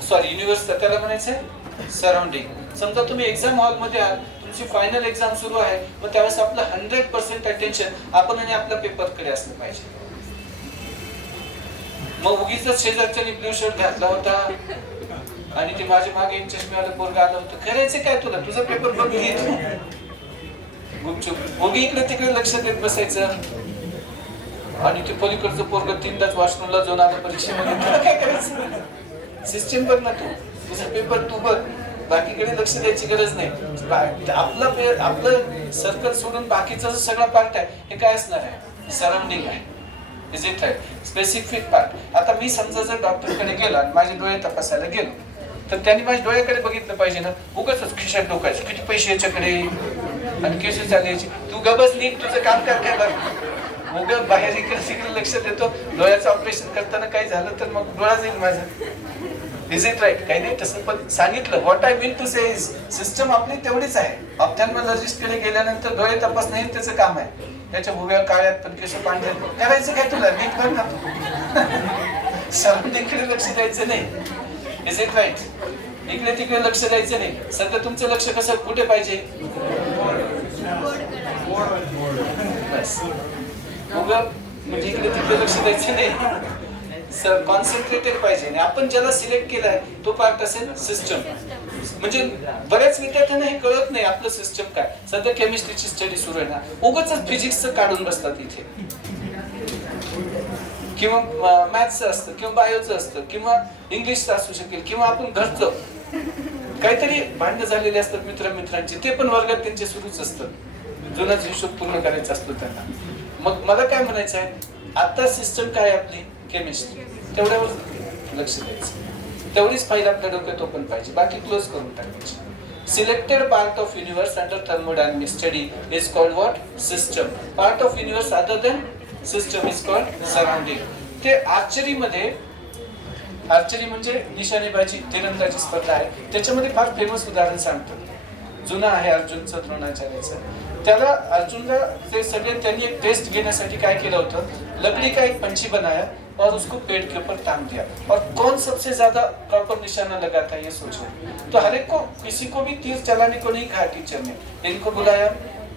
सॉरी युनिवर्सचा, त्याला म्हणायचं सराउंडिंग. समजा तुम्ही एक्झाम हॉल मध्ये आहात, तुमची फायनल एक्झाम सुरू आहे, मग त्यावेळेस आपलं 100% अटेन्शन आपण आणि आपल्या पेपरकडे असलं पाहिजे. मग उगीच शेजारच्यानी ब्ल्यू शर्ट घातला होता आणि ते माझ्या मागे चष्म्यावाला पोरगा आलं होतं, करायचं काय तुला, तुझा पेपर बघ घेत गुपचूप, मुलगी इकडे तिकडे लक्ष देत बसायचं. आणि ते पलीकडचं पोरग 3दाच वॉशरूमला जाऊन आलं परीक्षेमध्ये, तुला काय करायचं? सिस्टम बघ ना तू, तुझा पेपर तू बघ, बाकीकडे लक्ष द्यायची गरज नाही. आपलं सर्कल सोडून बाकीचा जो सगळा पार्ट आहे, हे काय असणार आहे? सराउंडिंग आहे. Is it right? Specific part. आता मी समजा जर डॉक्टरकडे गेलो आणि माझे डोळे तपासायला गेलो, तर त्यांनी माझ्या डोळ्याकडे बघितलं पाहिजे ना. उगाच खिशात डोकायचं, किती पैसे याच्याकडे आणि केस चालायची. तू गबस नीट तुझं काम कर काय बघ. उगा बाहेर इकडे तिकडे लक्ष देतो, डोळ्याचं ऑपरेशन करताना काही झालं तर मग डोळा जाईल माझा. Is it right? काही नाही तसं, पण सांगितलं. What I mean to say is system आपली तेवढीच आहे. ऑप्थॅल्मॉलॉजिस्ट कडे गेल्यानंतर डोळे तपासणं हे त्याचं काम आहे. त्याच्या भुव्या काळ्यात पण केस पांढरे करायचं काय तुला? नीट कर ना तू. सराउंडिंगकडे लक्ष द्यायचं नाही. Is it right? इकडे तिकडे लक्ष द्यायचं नाही. सध्या तुमचं लक्ष कसं कुठे पाहिजे? बस. म्हणजे इकडे तिकडे लक्ष द्यायचं नाही. कॉन्सन्ट्रेटेड पाहिजे. आणि आपण ज्याला सिलेक्ट केलाय तो पार्ट असेल सिस्टम. म्हणजे बऱ्याच विद्यार्थ्यांना हे कळत नाही आपलं सिस्टम काय. सध्या केमिस्ट्रीची स्टडी सुरू आहे ना, उगाच फिजिक्सचं काढून बसतात इथे, किंवा मॅथ्सचं असतं, किंवा बायोचं असतं, किंवा इंग्लिशचं असू शकेल, किंवा आपण घरचं काहीतरी भांडणं झालेले असतात मित्रांची, ते पण वर्गात त्यांचे सुरूच असतं. जुनाच हिशोब पूर्ण करायचा असतो त्यांना. मग मला काय म्हणायचं आहे, आता सिस्टम काय आपली केमिस्ट्री, तेवढ्यावर लक्ष द्यायचं. तेवढीच फाईल आपल्या डोक्यात ओपन पाहिजे, बाकी क्लोज करून टाकायची. Selected part of universe under thermodynamic study is called what? System. Part of universe other than system is called surrounding. ते आर्चरी म्हणजे निशाणेबाजी, तिरंदाजी स्पर्धा आहे. त्याच्यामध्ये फार फेमस उदाहरण सांगतो. जुना आहे अर्जुनचं, द्रोणाचार्याचं. त्याला अर्जुनला ते सगळे त्यांनी एक टेस्ट घेण्यासाठी काय केलं होतं, लकड़ी का एक पंछी बनाया और उसको पेड़ के ऊपर टांग दिया और कौन सबसे ज्यादा प्रॉपर निशाना लगाता है ये सोचो. तो हर एक को, किसी को भी तीर चलाने को नहीं कहा टीचर ने. इनको बुलाया,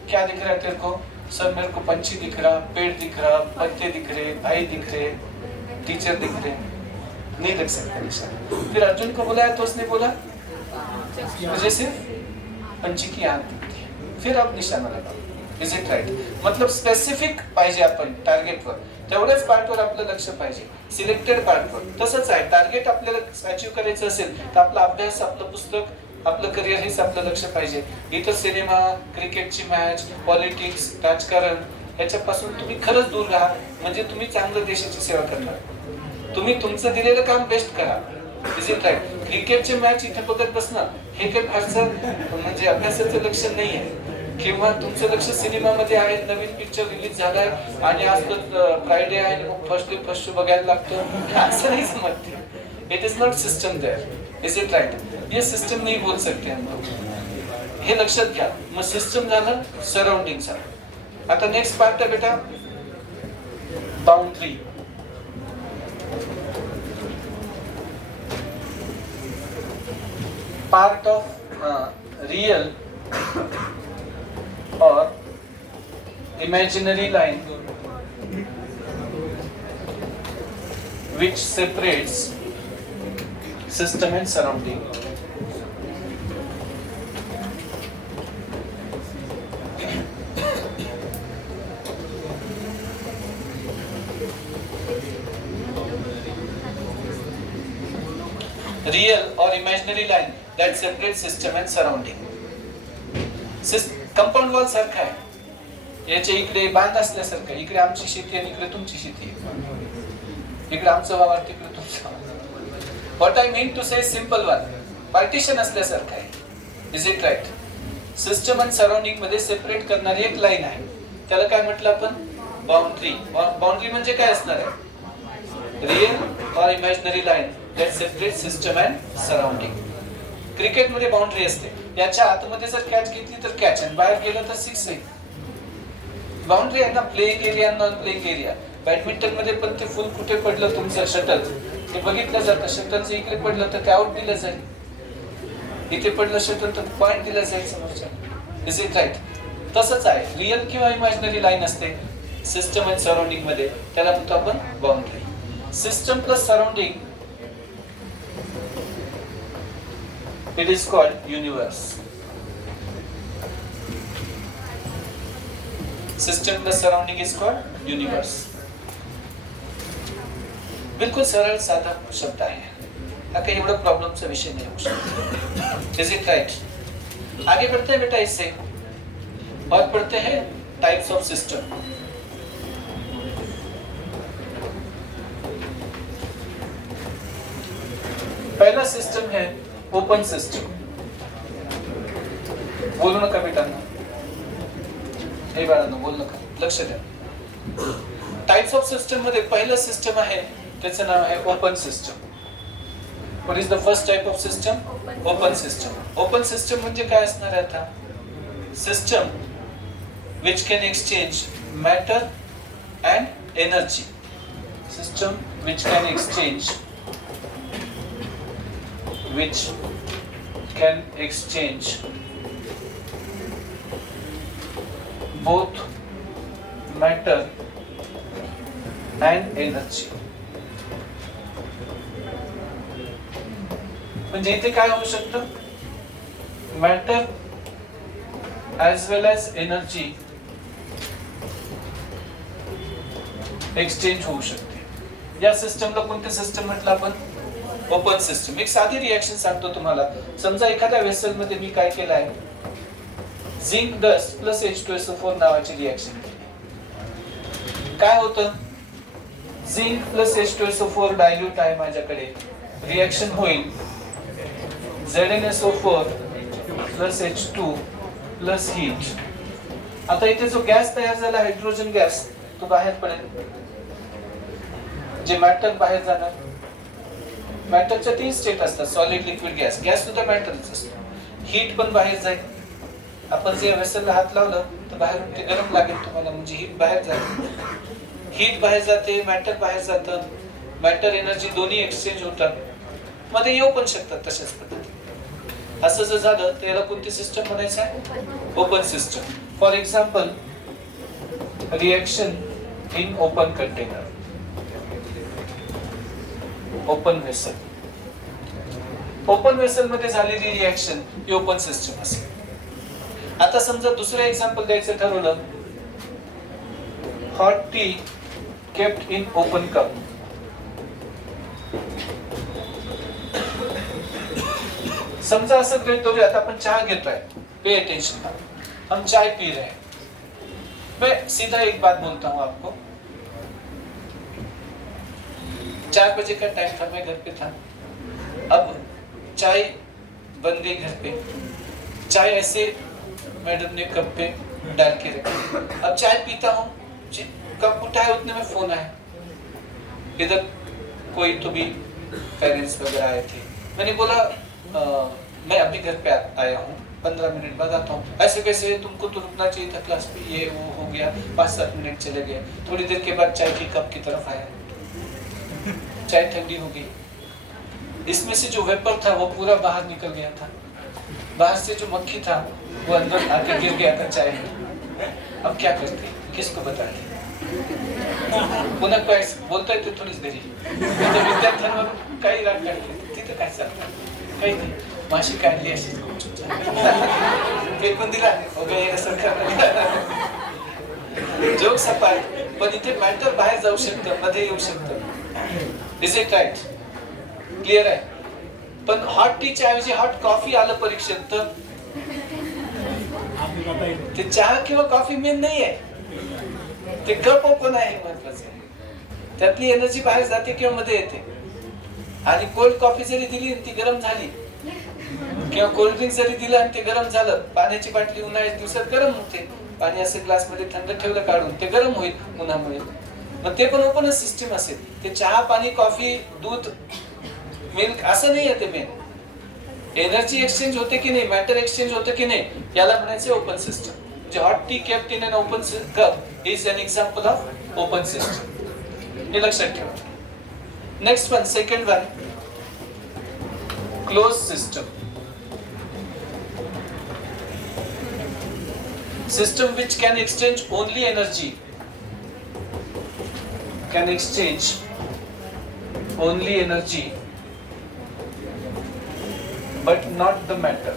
क्या दिख रहा है तेरे को? सर मेरे को पंछी दिख रहा, पेड़ दिख रहा, पत्ते दिख रहे, भाई दिख रहे, टीचर दिख रहे, नहीं लग सकता निशाना. फिर अर्जुन को बुलाया तो उसने बोला मुझे सिर्फ पंछी की आंख दिखती है, फिर आप निशाना लगाओ. Is it right? मतलब स्पेसिफिक पाहिजे आपण टार्गेटवर, तेवढ्याच पार्टवर आपलं लक्ष पाहिजे, सिलेक्टेड पार्टवर. तसंच आहे, टार्गेट आपल्याला अचीव करायचं असेल तर आपला अभ्यास, आपलं पुस्तक, आपलं करिअर हेच आपलं लक्ष पाहिजे. इतर सिनेमा, क्रिकेटची मॅच, पॉलिटिक्स, राजकारण याच्यापासून तुम्ही खरंच दूर राहा. म्हणजे तुम्ही चांगलं देशाची सेवा करणार. तुम्ही तुमचं दिलेलं काम बेस्ट करा. Is it right? क्रिकेटची मॅच इथे बघत बसणं हे काही फारसं म्हणजे अभ्यासाचं लक्ष नाही आहे. किंवा तुमचं लक्ष सिनेमामध्ये आहे, नवीन पिक्चर रिलीज झालाय आणि आज फ्रायडे आहे आणि मग फर्स्ट शो बघायला लागतो, असं नाही समजते. It is not system there. Is it right? ये सिस्टम नहीं बोल सकते हम लोग. हे लक्षात घ्या. मग सिस्टम झालं, सराउंडिंग झालं. आता नेक्स्ट पार्ट आहे बेटा boundary. Part of real or imaginary line which separates system and surrounding. Real or imaginary line that separates system and surrounding. Compound wall सारखा आहे. याच्या इकडे बांध असल्यासारखं, इकडे आमची शेती आणि इकडे तुमची शेती आहे. इकडे आमचं वावर, तिकडे तुमचं. What I mean to say simple one, partition असल्यासारखं आहे. Is it right? सिस्टम आणि सराउंडिंग मध्ये सेपरेट करणारी एक लाईन आहे. त्याला काय म्हटलं आपण? बाउंड्री. बाउंड्री म्हणजे काय असणार आहे? रियल और imaginary line that separate system and surrounding. क्रिकेटमध्ये बाउंड्री असते. याच्या आतमध्ये जर कॅच घेतली तर कॅच, आणि बाहेर गेलं तर सिक्स आहे. बाउंड्री आहे ना, playing area, non playing area. Badminton मध्ये पण ते फुल कुठे पडलं तुमचं शटल ते बघितलं जातं. शटलचं इकडे पडलं तर ते आउट दिलं जाईल, इथे पडलं शटल तर पॉइंट दिला जाईल समोरच्या. Is it right? तसंच आहे, रियल किंवा इमॅजिनरी लाईन असते सिस्टम अँड सराउंडिंग मध्ये, त्याला म्हणतो आपण boundary. System plus surrounding, it is called universe. System plus surrounding is called universe. बिल्कुल सरळ साधा शब्द आहे. हा काही एवढा प्रॉब्लेमचा विषय नाही होऊ शकतो. Is it right? आगे बढ़ते हैं बेटा इससे और पढ़ते हैं टाइप्स ऑफ सिस्टम. पहला सिस्टम है ओपन सिस्टम. बोलू नका बेटा, हे बाळांनो बोलू नका, लक्ष द्या. टाइप्स ऑफ सिस्टम मध्ये पहिलं सिस्टम आहे त्याचं नाव आहे open system. What is the first type of system? Open system. Open system म्हणजे काय असणार आहे आता? System which can exchange matter and energy. System which can exchange both matter and energy. म्हणजे इथे काय होऊ शकतं? Matter as well as energy exchange होऊ शकते. या सिस्टमला कोणती सिस्टम म्हटलं आपण? Open system. एक साधी रिएक्शन सांगतो तुम्हाला. समजा एखाद्या वेसल मध्ये मी काय केलं आहे, झिंक डस्ट प्लस H2SO4 नावाची रिएक्शन केली. काय होतं? झिंक प्लस H2SO4 डायल्यूट आहे माझ्याकडे. रिएक्शन होईल ZnSO4 plus H2 plus heat. आता इथे जो गॅस तयार झाला हायड्रोजन गॅस तो बाहेर पडेल. जे मॅटर बाहेर जाणार. मॅटरच्या 3 स्टेट असतात, सॉलिड, लिक्विड, गॅस. गॅस सुद्धा मॅटरच असतो. हीट पण बाहेर जाईल. आपण जे वेसलला हात लावलं तर बाहेरून ते गरम लागेल तुम्हाला, म्हणजे हीट बाहेर जाईल. हीट बाहेर जाते, मॅटर बाहेर जातं. मॅटर एनर्जी दोन्ही एक्सचेंज होतात. मध्ये येऊ पण शकतात तशाच पद्धतीने. असं जर झालं तर याला कोणती सिस्टम म्हणायचं आहे? Open system. For example reaction in open container, open vessel. Open vessel मध्ये झालेली रिएक्शन ही ओपन सिस्टम असेल. आता समजा दुसरं एक्झाम्पल द्यायचं ठरवलं, hot T kept in open cup. समजा असं गृहीत धरूया, आता आपण चहा घेतोय. पे अटेंशन, हम चाय पी रहे हैं. मैं सीधा एक बात बोलता हूं आपको. 4 बजे का टाइम था, मैं घर पे था. अब चाय बन गई घर पे. चाय ऐसे मैडम ने कप पे डाल के रखी. अब चाय पीता हूँ, कप उठाया उतने में फोन आया. इधर कोई तो भी पेरेंट्स वगैरह आए थे. मैंने बोला मैं अभी घर पे आया हूँ, 15 मिनट बाद आता हूँ. ऐसे कैसे, तुमको तो रुकना चाहिए था क्लास पे, ये वो हो गया. 5-7 मिनट चले गए. थोड़ी देर के बाद चाय की कप की तरफ आया. चाय ठंडी हो गई. इसमें से जो वेपर था वो पूरा बाहर निकल गया था. बाहर से जो मक्खी था वो अंदर आके गिर गया था चाय में. अब क्या करते, किसको बताते? पुन्हा काय बोलता येते थोडीच घरी. विद्यार्थ्यांवर काही राग काढते. तिथे काय चालतं? काही नाही. माशी काढली अशी फेकून दिला, जोक सपाट. पण इथे मॅटर बाहेर जाऊ शकतं, मध्ये येऊ शकतं. Is it right? क्लिअर आहे? पण हॉट टीच्या ऐवजी हॉट कॉफी आलं परीक्षेत तर ते चहा किंवा कॉफी मेन नाही आहे, ते कप ओपन आहे महत्वाचं. त्यातली एनर्जी बाहेर जाते किंवा मध्ये येते. आणि कोल्ड कॉफी जरी दिली ती गरम झाली, किंवा कोल्ड ड्रिंक जरी दिलं आणि ते गरम झालं, पाण्याची बाटली उन्हाळ्याच्या दिवसात गरम होते. पाणी असं ग्लास मध्ये थंड ठेवलं काढून ते गरम होईल उन्हामुळे. मग ते पण ओपनच सिस्टीम असेल. ते चहा, पाणी, कॉफी, दूध, मिल्क असं नाही आहे. ते मेन एनर्जी एक्सचेंज होते की नाही, मॅटर एक्सचेंज होते की नाही, याला म्हणायचं ओपन सिस्टम. म्हणजे hot T kept in an open cup is an example of open system. हे लक्षात ठेवा. Next one, second one, close system. System which can exchange only energy, can exchange only energy but not the matter.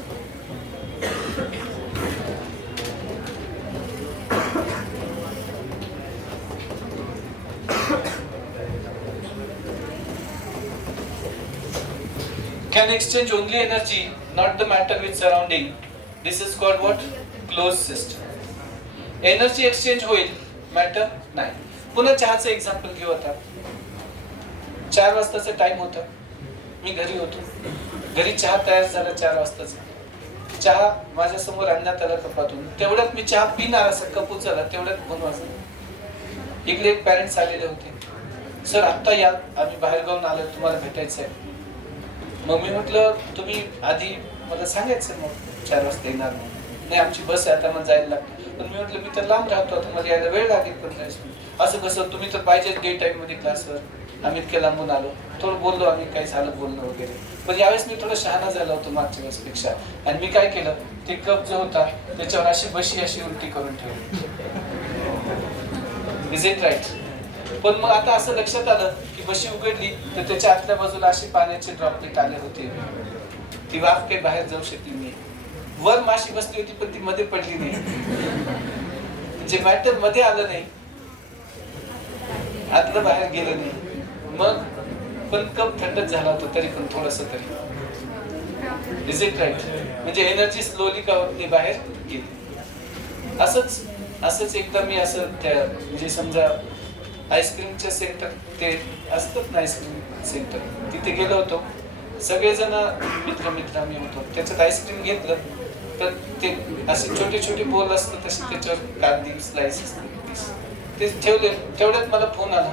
Can exchange only energy, not the matter with surrounding. This is called what? Close system. Energy exchange होईल, matter नाही. पुन्हा चहाचं example घेऊ. आता 4 वाजताचा time होता. मी घरी होतो. घरी चहा तयार झाला 4 वाजताचा. चहा माझ्या समोर आणण्यात आला कपातून. तेवढ्यात मी चहा पिणार असं कप उचलला, तेवढ्यात फोन वाजला. इकडे एक पॅरेंट्स आलेले होते. सर आत्ता या, आम्ही बाहेर गावून आलो, तुम्हाला भेटायचं आहे. मग मी म्हटलं तुम्ही आधी मला सांगायचं मग 4 वाजता येणार म्हणून. नाही आमची बस आहे आता, मग जायला लागतं. पण मी म्हटलं मी तर लांब राहतो, आता मला यायला वेळ लागेल 15-20 मिनिट. असं कसं, तुम्ही तर पाहिजे डे टाईममध्ये क्लासवर, आम्ही इतक्या लांबून आलो. थोडं बोललो आम्ही, काही झालं बोलणं वगैरे. पण यावेळेस मी थोडं शहाणा झाला होतो मागच्या वेळेसपेक्षा. आणि मी काय केलं, ते कप जो होता त्याच्यावर अशी बशी अशी उलटी करून ठेवली. Is it right? पण मग आता असं लक्षात आलं की बशी उघडली तर त्याच्या आतल्या बाजूला अशी पाण्याचे ड्रॉपलेट आले होते. ती वाफ काही बाहेर जाऊ शकली नाही. वर माशी बसली होती पण ती मध्ये पडली नाही, म्हणजे मॅटर मध्ये आलं नाही, आतलं बाहेर गेलं नाही. मग पण कप थंडच झाला होता तरी पण थोडस तरी. Is it right? म्हणजे एनर्जी स्लोली का होत नाही, बाहेर गेली. असंच एकदा मी असं त्या म्हणजे समजा आईस्क्रीमच्या सेंटर ते असतात ना, आईस्क्रीम सेंटर, तिथे गेलो होतो. सगळेजण मित्र आम्ही होतो. त्याच्यात आईस्क्रीम घेतलं तर ते असे छोटे छोटे बोल असतात तसे त्याच्यावर कांदी स्लाइस ते ठेवले. तेवढ्यात मला फोन आला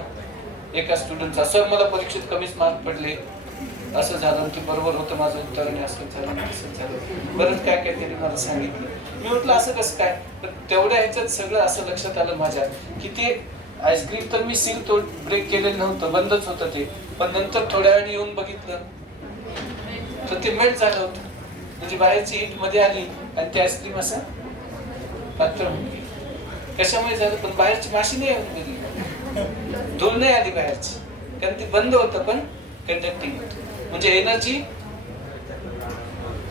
एका स्टुडंटचा, सर मला परीक्षेत कमीच मार्क पडले, असं झालं, ते बरोबर होतं माझं उत्तर आणि असं झालं असं झालं, बरंच काय काय त्यांनी मला सांगितलं. मी म्हटलं असं कसं काय? तर तेवढ्या ह्याच्यात सगळं असं लक्षात आलं माझ्या की ते आईस्क्रीम तर मी सील तो ब्रेक केलेलं नव्हतं, बंदच होतं ते. पण नंतर थोड्या वेळाने येऊन बघितलं तर ते मेल्ट झालं होतं. म्हणजे बाहेरची हीट मध्ये आली आणि ते आईस्क्रीम असं पातळ होती. कशामुळे झालं? पण बाहेरची माशी नाही येऊन गेली, धूळ नाही आली बाहेरची, कारण ते बंद होतं पण कंडक्टिंग होतं. म्हणजे एनर्जी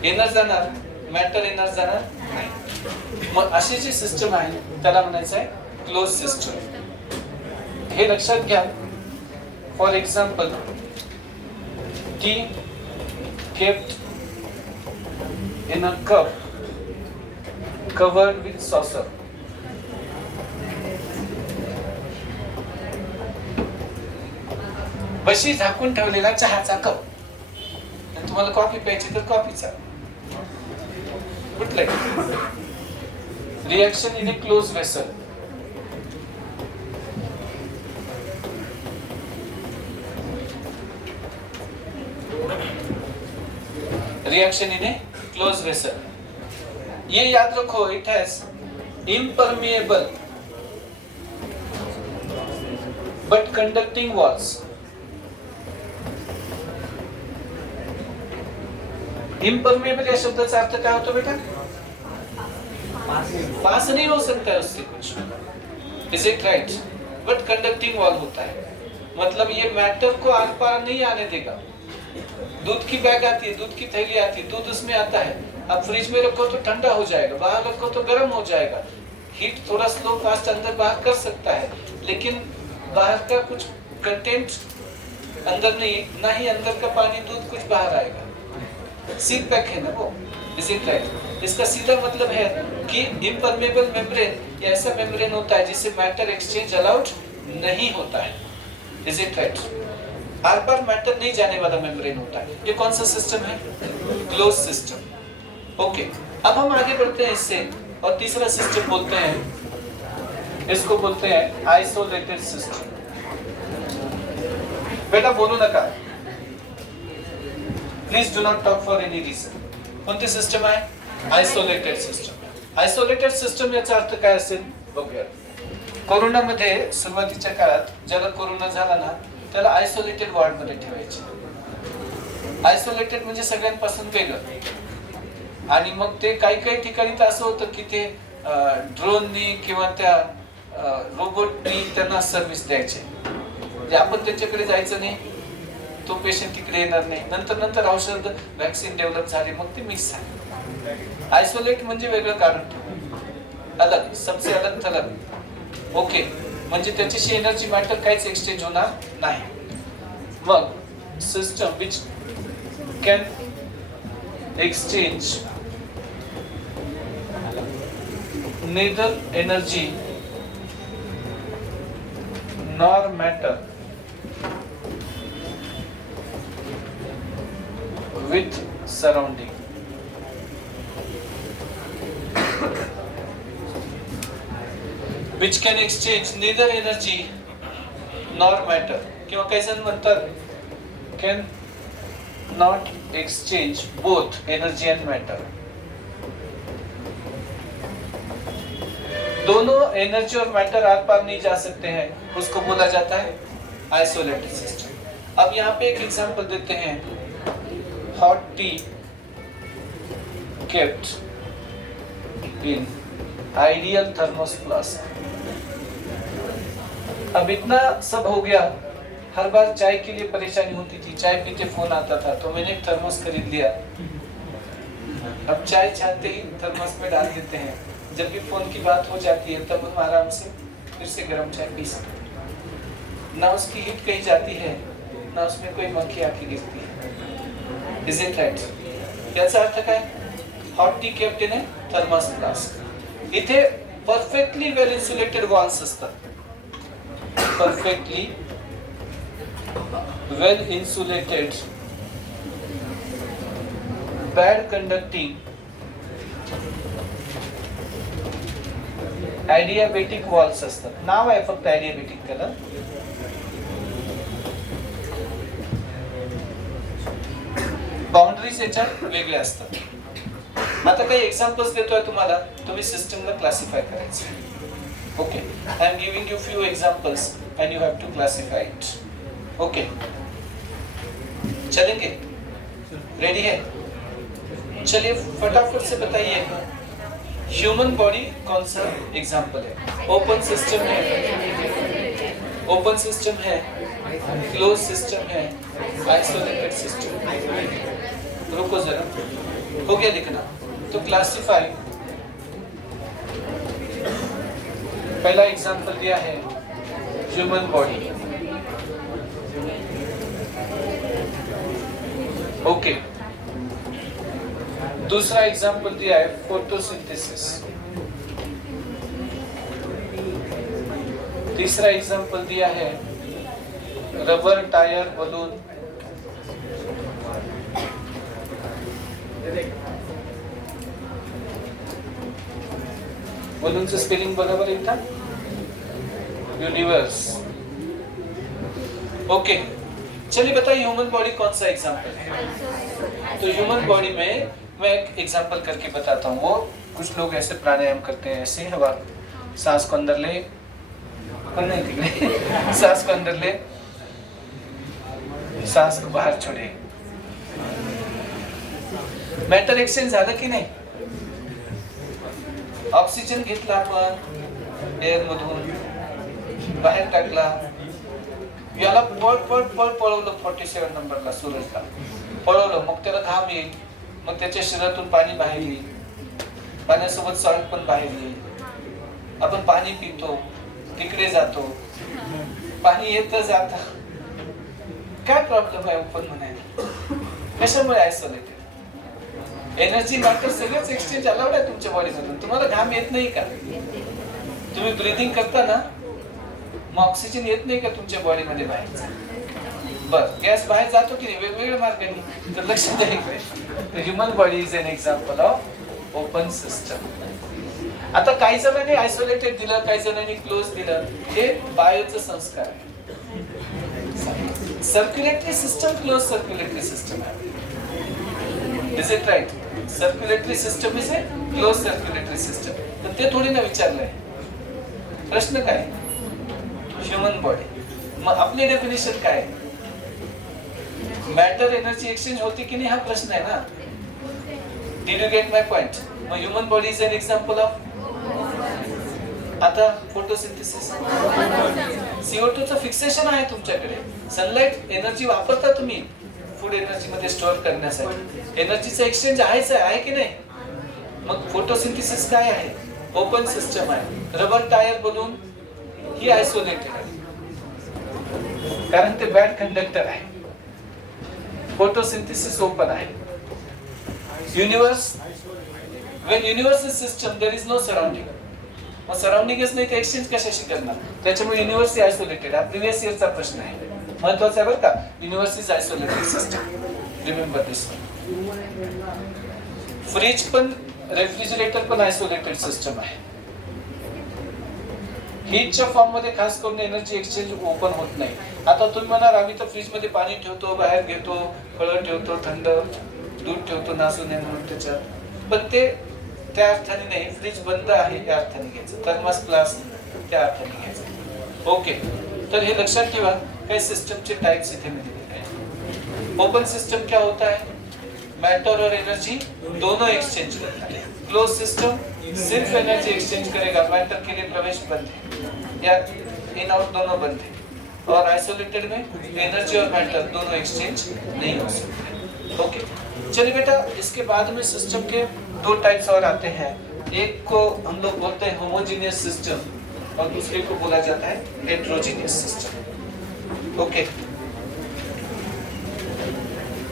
येणार जाणार, मॅटर येणार जाणार नाही. मग अशी जी सिस्टम आहे त्याला म्हणायचं आहे क्लोज सिस्टम. हे लक्षात घ्या. For example, T kept in a cup covered with saucer. बशी झाकून ठेवलेला चहाचा कप. तुम्हाला कॉफी प्यायची तर कॉफीचा. कुठलाय? Reaction in a close vessel. Reaction in a close vessel. ये याद रखो, it has impermeable but conducting walls. Impermeable या शब्दाचा अर्थ काय होतो बेटा? पास नहीं हो सकता है उससे कुछ. Is it right? But conducting wall होता है. मतलब ये मैटर को आर पार नहीं आने देगा. दूध की बैग आती है, दूध की थैली आती है, दूध उसमें आता है. आप फ्रिज में रखो तो ठंडा हो जाएगा, बाहर रखो तो गर्म हो जाएगा. हीट थोड़ा स्लो फास्ट अंदर बाहर कर सकता है, लेकिन बाहर का कुछ कंटेंट अंदर नहीं, ना ही अंदर का पानी दूध कुछ बाहर आएगा. सील पैक है ना वो. Is it right? इसका सीधा मतलब है कि इम्परमेबल मेम्ब्रेन ऐसा मेम्ब्रेन होता है जिससे मैटर एक्सचेंज अलाउड नहीं होता है. Is it right? आर पार मैटर नहीं जाने वाला मेम्ब्रेन होता है. ये कौन सा सिस्टम है? Close system. ओके, अब हम आगे बढ़ते हैं इससे और तीसरा सिस्टम बोलते हैं, इसको बोलते हैं आइसोलेटेड सिस्टम. बेटा बोलो नका, please do not talk for any reason. कोणती सिस्टम आहे? Isolated system. आयसोलेटेड सिस्टम याचा अर्थ काय असेल बघूया. कोरोनामध्ये सुरुवातीच्या काळात ज्याला कोरोना झाला ना त्याला आयसोलेटेड वॉर्ड मध्ये ठेवायचे. आयसोलेटेड म्हणजे सगळ्यांपासून वेगळं. आणि मग ते काही ठिकाणी तर असं होतं की ते ड्रोननी किंवा त्या रोबोटनी त्यांना सर्व्हिस द्यायचे. म्हणजे आपण त्यांच्याकडे जायचं नाही, तो पेशंट तिकडे येणार नाही. नंतर औषध वॅक्सिन डेव्हलप झाले, मग ते मिक्स झाले. आयसोलेट म्हणजे वेगळं काढून ठेवलं, अलग, सबसे अलग थलग. ओके, म्हणजे त्याच्याशी एनर्जी मॅटर काहीच एक्सचेंज होणार नाही. मग system which can exchange neither energy nor matter with surrounding. Which can exchange neither energy nor matter. किंवा काही जण म्हणतात can not exchange both energy and matter. दोनों एनर्जी और मैटर आर पार नहीं जा सकते हैं, उसको बोला जाता है आइसोलेटेड सिस्टम। अब यहाँ पे एक एग्जांपल देते हैं, hot T kept in ideal thermos flask। अब इतना सब हो गया, हर बार चाय के लिए परेशानी होती थी, चाय पीते फोन आता था, तो मैंने एक थर्मोस खरीद लिया। अब चाय छानते ही थर्मोस में डाल देते हैं, जब भी फोन की बात हो जाती है तब हम आराम से फिर से गर्म चाय पी सकते, ना उसकी हीट कहीं जाती है, ना उसमें कोई मक्खी आके गिरती है। Is it right? याचा अर्थ काय? Hot T kept in a thermos flask. इथे परफेक्टली वेल इन्सुलेटेड वॉल्स असतात, perfectly well insulated bad conducting adiabatic walls असतात। नाव आहे फक्त adiabatic त्याला। बाउंड्रीज याच्यात वेगळे असतात। आता काही एक्झाम्पल्स देतोय तुम्हाला, तुम्ही सिस्टमला क्लासिफाय करायचं। Okay, I am giving you few examples and you have to classify it. Okay, चलेंगे? रेडी है? चलिए फटाफट से बताइए, ह्यूमन बॉडी कौन सा एग्जाम्पल है? ओपन सिस्टम है, ओपन सिस्टम है, क्लोज सिस्टम है, आइसोलेटेड सिस्टम। रुको जरा, हो गया लिखना? तो क्लासिफाई, पहला एग्जाम्पल दिया है ह्यूमन बॉडी। ओके, दूसरा एग्जाम्पल दिया है फोटोसिंथेसिस। तीसरा एग्जाम्पल दिया है रबर टायर बलून। बलूनचं स्पेलिंग बरोबर आहे का? यूनिवर्स। ओके, चलिए बताइए ह्यूमन बॉडी कौन सा एग्जाम्पल है? तो ह्यूमन बॉडी में मैं एक एग्जाम्पल करके बताता हूँ। वो कुछ लोग ऐसे प्राणायाम करते हैं, ऐसे हवा, सांस को अंदर ले, सांस को अंदर ले, सांस को बाहर छोड़े। मेटल एक्सचेंज झालं की नाही? ऑक्सिजन घेतला आपण एअर मधून, बाहेर टाकला, याला पळ पळ पळ पळवलं 47 नंबरला सूरजला पळवलं, मग त्याला घाम येईल, मग त्याच्या शरीरातून पाणी बाहेर येईल, पाण्यासोबत सॉल्ट पण बाहेर येईल। आपण पाणी पितो, तिकडे जातो, पाणी येतं जातं, काय प्रॉब्लेम आहे ओपन म्हणायला? कशामुळे आयसोलेटेड? एनर्जी मॅटर सगळंच एक्सचेंज अलाउड आहे तुमच्या बॉडीमधून। तुम्हाला घाम येत नाही का? तुम्ही ब्रीदिंग करता ना, मग ऑक्सिजन येत नाही का तुमच्या बॉडीमध्ये बाहेर? बस गॅस बाहेर जातो की नाही वेगवेगळ्या मार्गाने? तर लक्ष द्या इकडे, human body is an example of open system. आता काही जणांनी आयसोलेटेड दिलं, काही जणांनी क्लोज दिलं, हे बायोचं संस्कार आहे। Circulatory system close circulatory system आहे, is it right? Circulatory system is a close circulatory system. तर ते थोडी ना विचारलंय, प्रश्न काय? ह्यूमन बॉडी, मग आपली डेफिनेशन काय? मॅटर एनर्जी एक्सचेंज होती की नाही हा प्रश्न आहे ना? Did you get my point? मग human body is an example of, आता फोटोसिंथेसिस, CO2 चं फिक्सेशन आहे तुमच्याकडे, सनलाइट एनर्जी वापरता तुम्ही फूड एनर्जी मध्ये स्टोअर करण्यासाठी, एनर्जीचं एक्सचेंज आहे की नाही? मग फोटोसिंथेसिस काय आहे? ओपन सिस्टम आहे। रबर टायर बलून ही आयसोलेटेड आहे, कारण ते बॅड कंडक्टर आहे। फोटोसिंथेसिस ओपन आहे। Universe, when universe is system there is no surrounding, मग सराउंडिंगच नाही तर एक्सचेंज कशाशी करणार? त्याच्यामुळे युनिवर्स आयसोलेटेड हा प्रिव्हियस इयरचा प्रश्न आहे, महत्वाचा आहे बरं का? Universe is isolated system, remember this one. Fridge पण, रेफ्रिजरेटर पण आयसोलेटेड सिस्टम आहे। हीटच्या फॉर्म मध्ये खास करून एनर्जी एक्सचेंज ओपन होत नाही. आता तुम्ही म्हणाल आम्ही तर फ्रीज मध्ये पाणी ठेवतो, बाहेर घेतो, फळं ठेवतो, थंड दूध ठेवतो नासू नये म्हणून त्याच्यात, पण ते त्या अर्थाने नाही. फ्रीज बंद आहे त्या अर्थाने घ्यायचं, थर्मस ग्लास त्या अर्थाने घ्यायचं. ओके, तर हे लक्षात ठेवा. काही सिस्टमचे टाइप्स इथे मी दिलेले आहेत. ओपन सिस्टम क्या होता है? मैटर और एनर्जी दोनों एक्सचेंज करता है. क्लोज सिस्टम सिर्फ एनर्जी एक्सचेंज करेगा, मैटर के लिए प्रवेश बंद है या इन आउट दोनों बंद है. और आइसोलेटेड में एनर्जी और मैटर दोनों एक्सचेंज नहीं हो सकते. ओके, चलिए बेटा, इसके बाद में सिस्टम के दो टाइप्स और आते हैं. एक को हम लोग बोलते हैं होमोजीनियस सिस्टम और दूसरे को बोला जाता है हेट्रोजीनियस सिस्टम. ओके,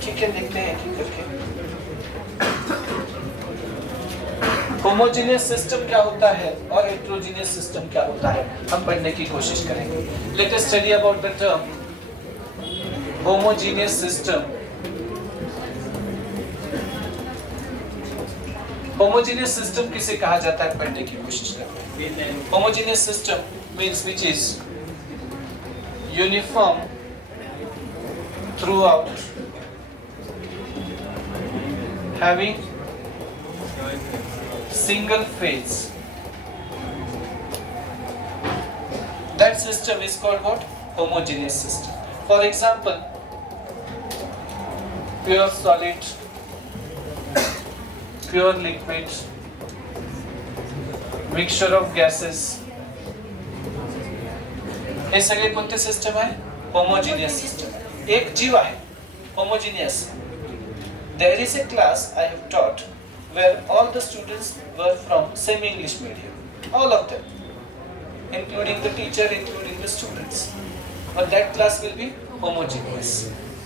ठीक है, देखते हैं एक करके. होमोजीनियस सिस्टम क्या होता है और हेट्रोजीनियस सिस्टम क्या होता है, हम पढ़ने की कोशिश करेंगे. Let us study about the term homogeneous system. Homogeneous system किसे कहा जाता है, पढ़ने की कोशिश करते हैं. Homogeneous system means which is uniform throughout, having single phase. That system is called what? Homogeneous system. For example, pure solid, pure liquid, mixture of gases. हे सगळे कोणते सिस्टम आहे? Homogeneous system. एक जीव आहे homogeneous. There is a class I have taught where all the students were from same English medium, all of them, including the teacher, including the students. But that class will be homogeneous.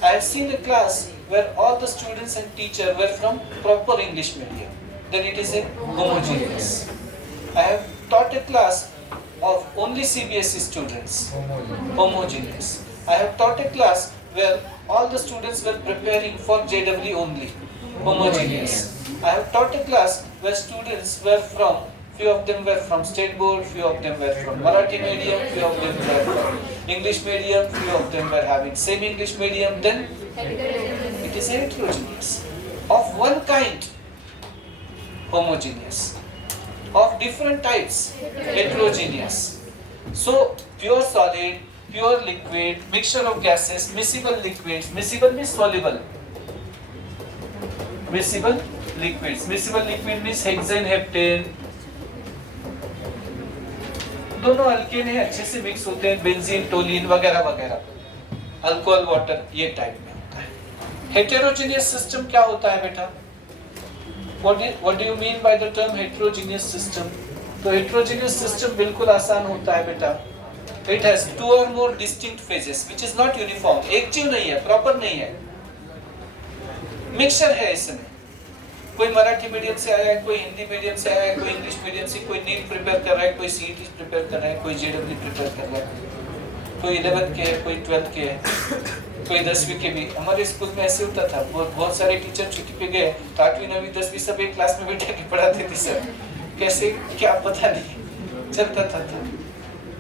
I have seen a class where all the students and teacher were from proper English medium. Then it is a homogeneous. I have taught a class of only CBSE students, homogeneous. I have taught a class where all the students were preparing for JEE only, homogeneous. I have taught a class where students were from, few of them were from state board, few of them were from Marathi medium, few of them were from English medium, few of them were having same English medium. Then it is heterogeneous. Of one kind, homogeneous. Of different types, heterogeneous. So pure solid, pure liquid, mixture of gases, miscible liquids. Miscible means soluble. Miscible liquids. Miscible liquid means hexane, heptane. दोनों alkane है, अच्छे से mix होते हैं, benzene, toluene वगैरह वगैरह, alcohol, water, ये type में होता है. हेटेरोजेनियस सिस्टम क्या होता है बेटा? What do you mean by the term heterogeneous system? तो heterogeneous system बिल्कुल आसान होता है बेटा. It has two or more distinct phases, which is not uniform. एक जीव नहीं है, प्रॉपर नहीं है, मिक्सचर है इसमें. कोई मराठी मीडियम से आया है, कोई हिंदी मीडियम से आया है, कोई इंग्लिश मीडियम से, कोई नीट प्रिपेयर कर रहा है, कोई सीईटी प्रिपेयर कर रहा है, कोई जेडब्ल्यू प्रिपेयर कर रहा है, कोई 11th के है, कोई 12th के है, कोई 10वीं के भी. हमारे स्कूल में ऐसे होता था, बहुत सारे टीचर छुट्टी पे गए तो 8वीं 9वीं 10वीं सब एक क्लास में बैठ के पढ़ाते थे. सर कैसे, क्या पता नहीं चलता था.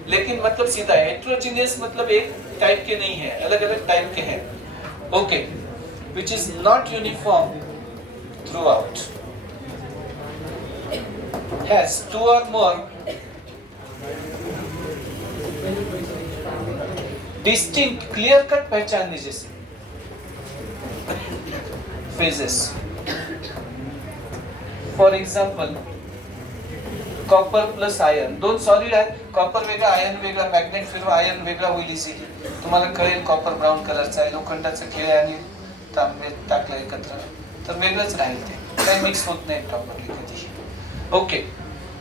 लेकिन मतलब सीधा हेटेरोजेनियस मतलब एक टाइप के नहीं है, अलग अलग टाइप के हैं. Okay, which is not uniform throughout, has two or more distinct, clear cut पहचान लीजिए phases. For example, copper plus iron, दोन सॉलिड आहेत, कॉपर वेगळा, आयर्न वेगळा, मॅग्नेट फिरवा, आयर्न वेगळा होईल इझिली. तुम्हाला कळेल कॉपर ब्राऊन कलरचा आहे, लोखंडाचं खिळे आणि तांबे टाकलं एकत्र तर वेगळंच राहील, ते काही मिक्स होत नाही प्रॉपरली कधी. ओके,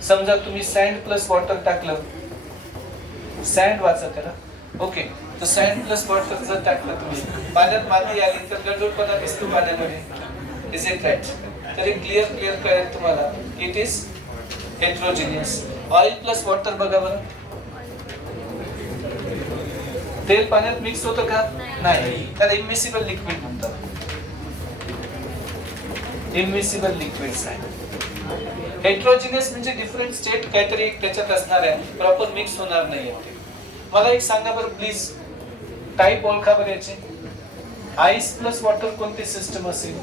समजा तुम्ही सँड प्लस वॉटर टाकलं, सँड वाचा त्याला. ओके, तर सँड प्लस वॉटर जर टाकलं तुम्ही, पाण्यात माती आली तर गडबडपणा दिसतो पाण्यामध्ये, इज इट राईट? तर क्लिअर कळेल तुम्हाला, it is heterogeneous. Oil plus water बघा बरं, तेल पाण्यात मिक्स होतं का? नाही, त्याला इमिसिबल लिक्विड म्हणतात. इमिसिबल लिक्विड्स आहे. हेट्रोजिनियस म्हणजे डिफरंट स्टेट काहीतरी त्याच्यात असणार आहे, प्रॉपर मिक्स होणार नाही आहे. मला एक सांगा बरं प्लीज, टाईप ओळखा बरं याचे. आईस प्लस वॉटर कोणती सिस्टम असेल?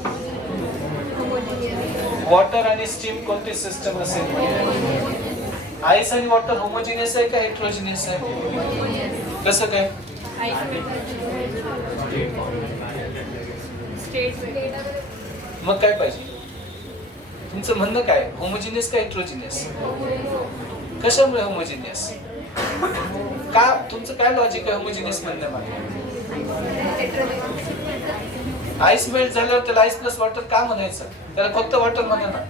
वॉटर आणि स्टीम कोणती सिस्टम असेल? आईस आणि वॉटर होमोजिनियस आहे का हेट्रोजिनियस आहे? कसं काय? मग काय पाहिजे तुमचं म्हणणं? काय होमोजिनियस का हेट्रोजिनियस? कशामुळे होमोजिनियस? का तुमचं काय लॉजिक आहे होमोजिनियस म्हणणं? आईस मेल्ट झाल्यावर त्याला आईस प्लस वॉटर का म्हणायचं? त्याला फक्त वॉटर म्हणा ना.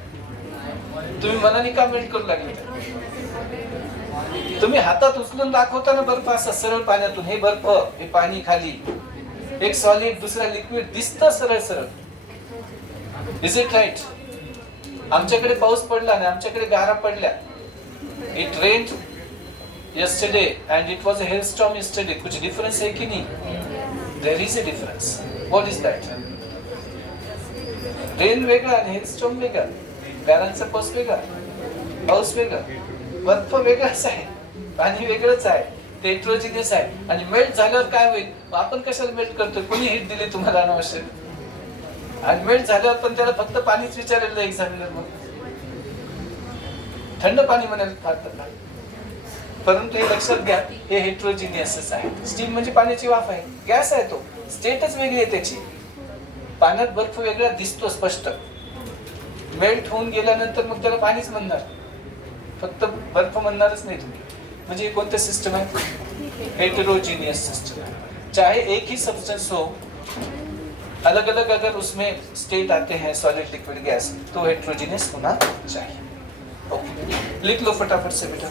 तुम्ही मनाने का मेल्ट करू लागले? तुम्ही हातात उचलून दाखवता ना बर्फ असा सरळ पाण्यातून, हे बर्फ, हे पाणी खाली, एक सॉलिड दुसरा लिक्विड दिसतं सरळ सरळ. Is it right? आमच्याकडे पाऊस पडला आणि आमच्याकडे गारा पडल्या. It rained yesterday and it was a hailstorm yesterday. कुछ डिफरेंस है कि नहीं? There is a difference. What is that? Rain वेगळा आणि हेलस्टॉर्म वेगळा, गारांचा पाऊस वेगळा, पाऊस वेगळा, बर्फ वेगळाच आहे, पाणी वेगळंच आहे, ते हेट्रोजिनियस आहे. आणि मेल्ट झाल्यावर काय होईल? आपण कशाला मेल्ट करतो? कोणी हिट दिली तुम्हाला अनावश्यक? आणि मेल्ट झाल्यावर पण त्याला फक्त पाणीच विचारलेलं एक्झामिनर, मग थंड पाणी म्हणाल फार. परंतु हे लक्षात घ्या, हे हेट्रोजिनियसच आहे. स्टीम म्हणजे पाण्याची वाफ आहे, गॅस आहे, तो स्टेटच वेगळी आहे त्याची. पाण्यात बर्फ वेगळा दिसतो स्पष्ट, मेल्ट होऊन गेल्यानंतर मग त्याला पाणीच म्हणणार, फक्त बर्फ म्हणणारच नाही तुम्ही. म्हणजे कोणतं सिस्टम आहे? हेटेरोजीनियस सिस्टम है. चाहे एक ही सब्सटेंस हो, अलग अलग अगर उसमें स्टेट आते हैं, सॉलिड लिक्विड गैस, तो हेटेरोजीनियस होना चाहिए. ओके, लिख लो फटाफट से बेटा.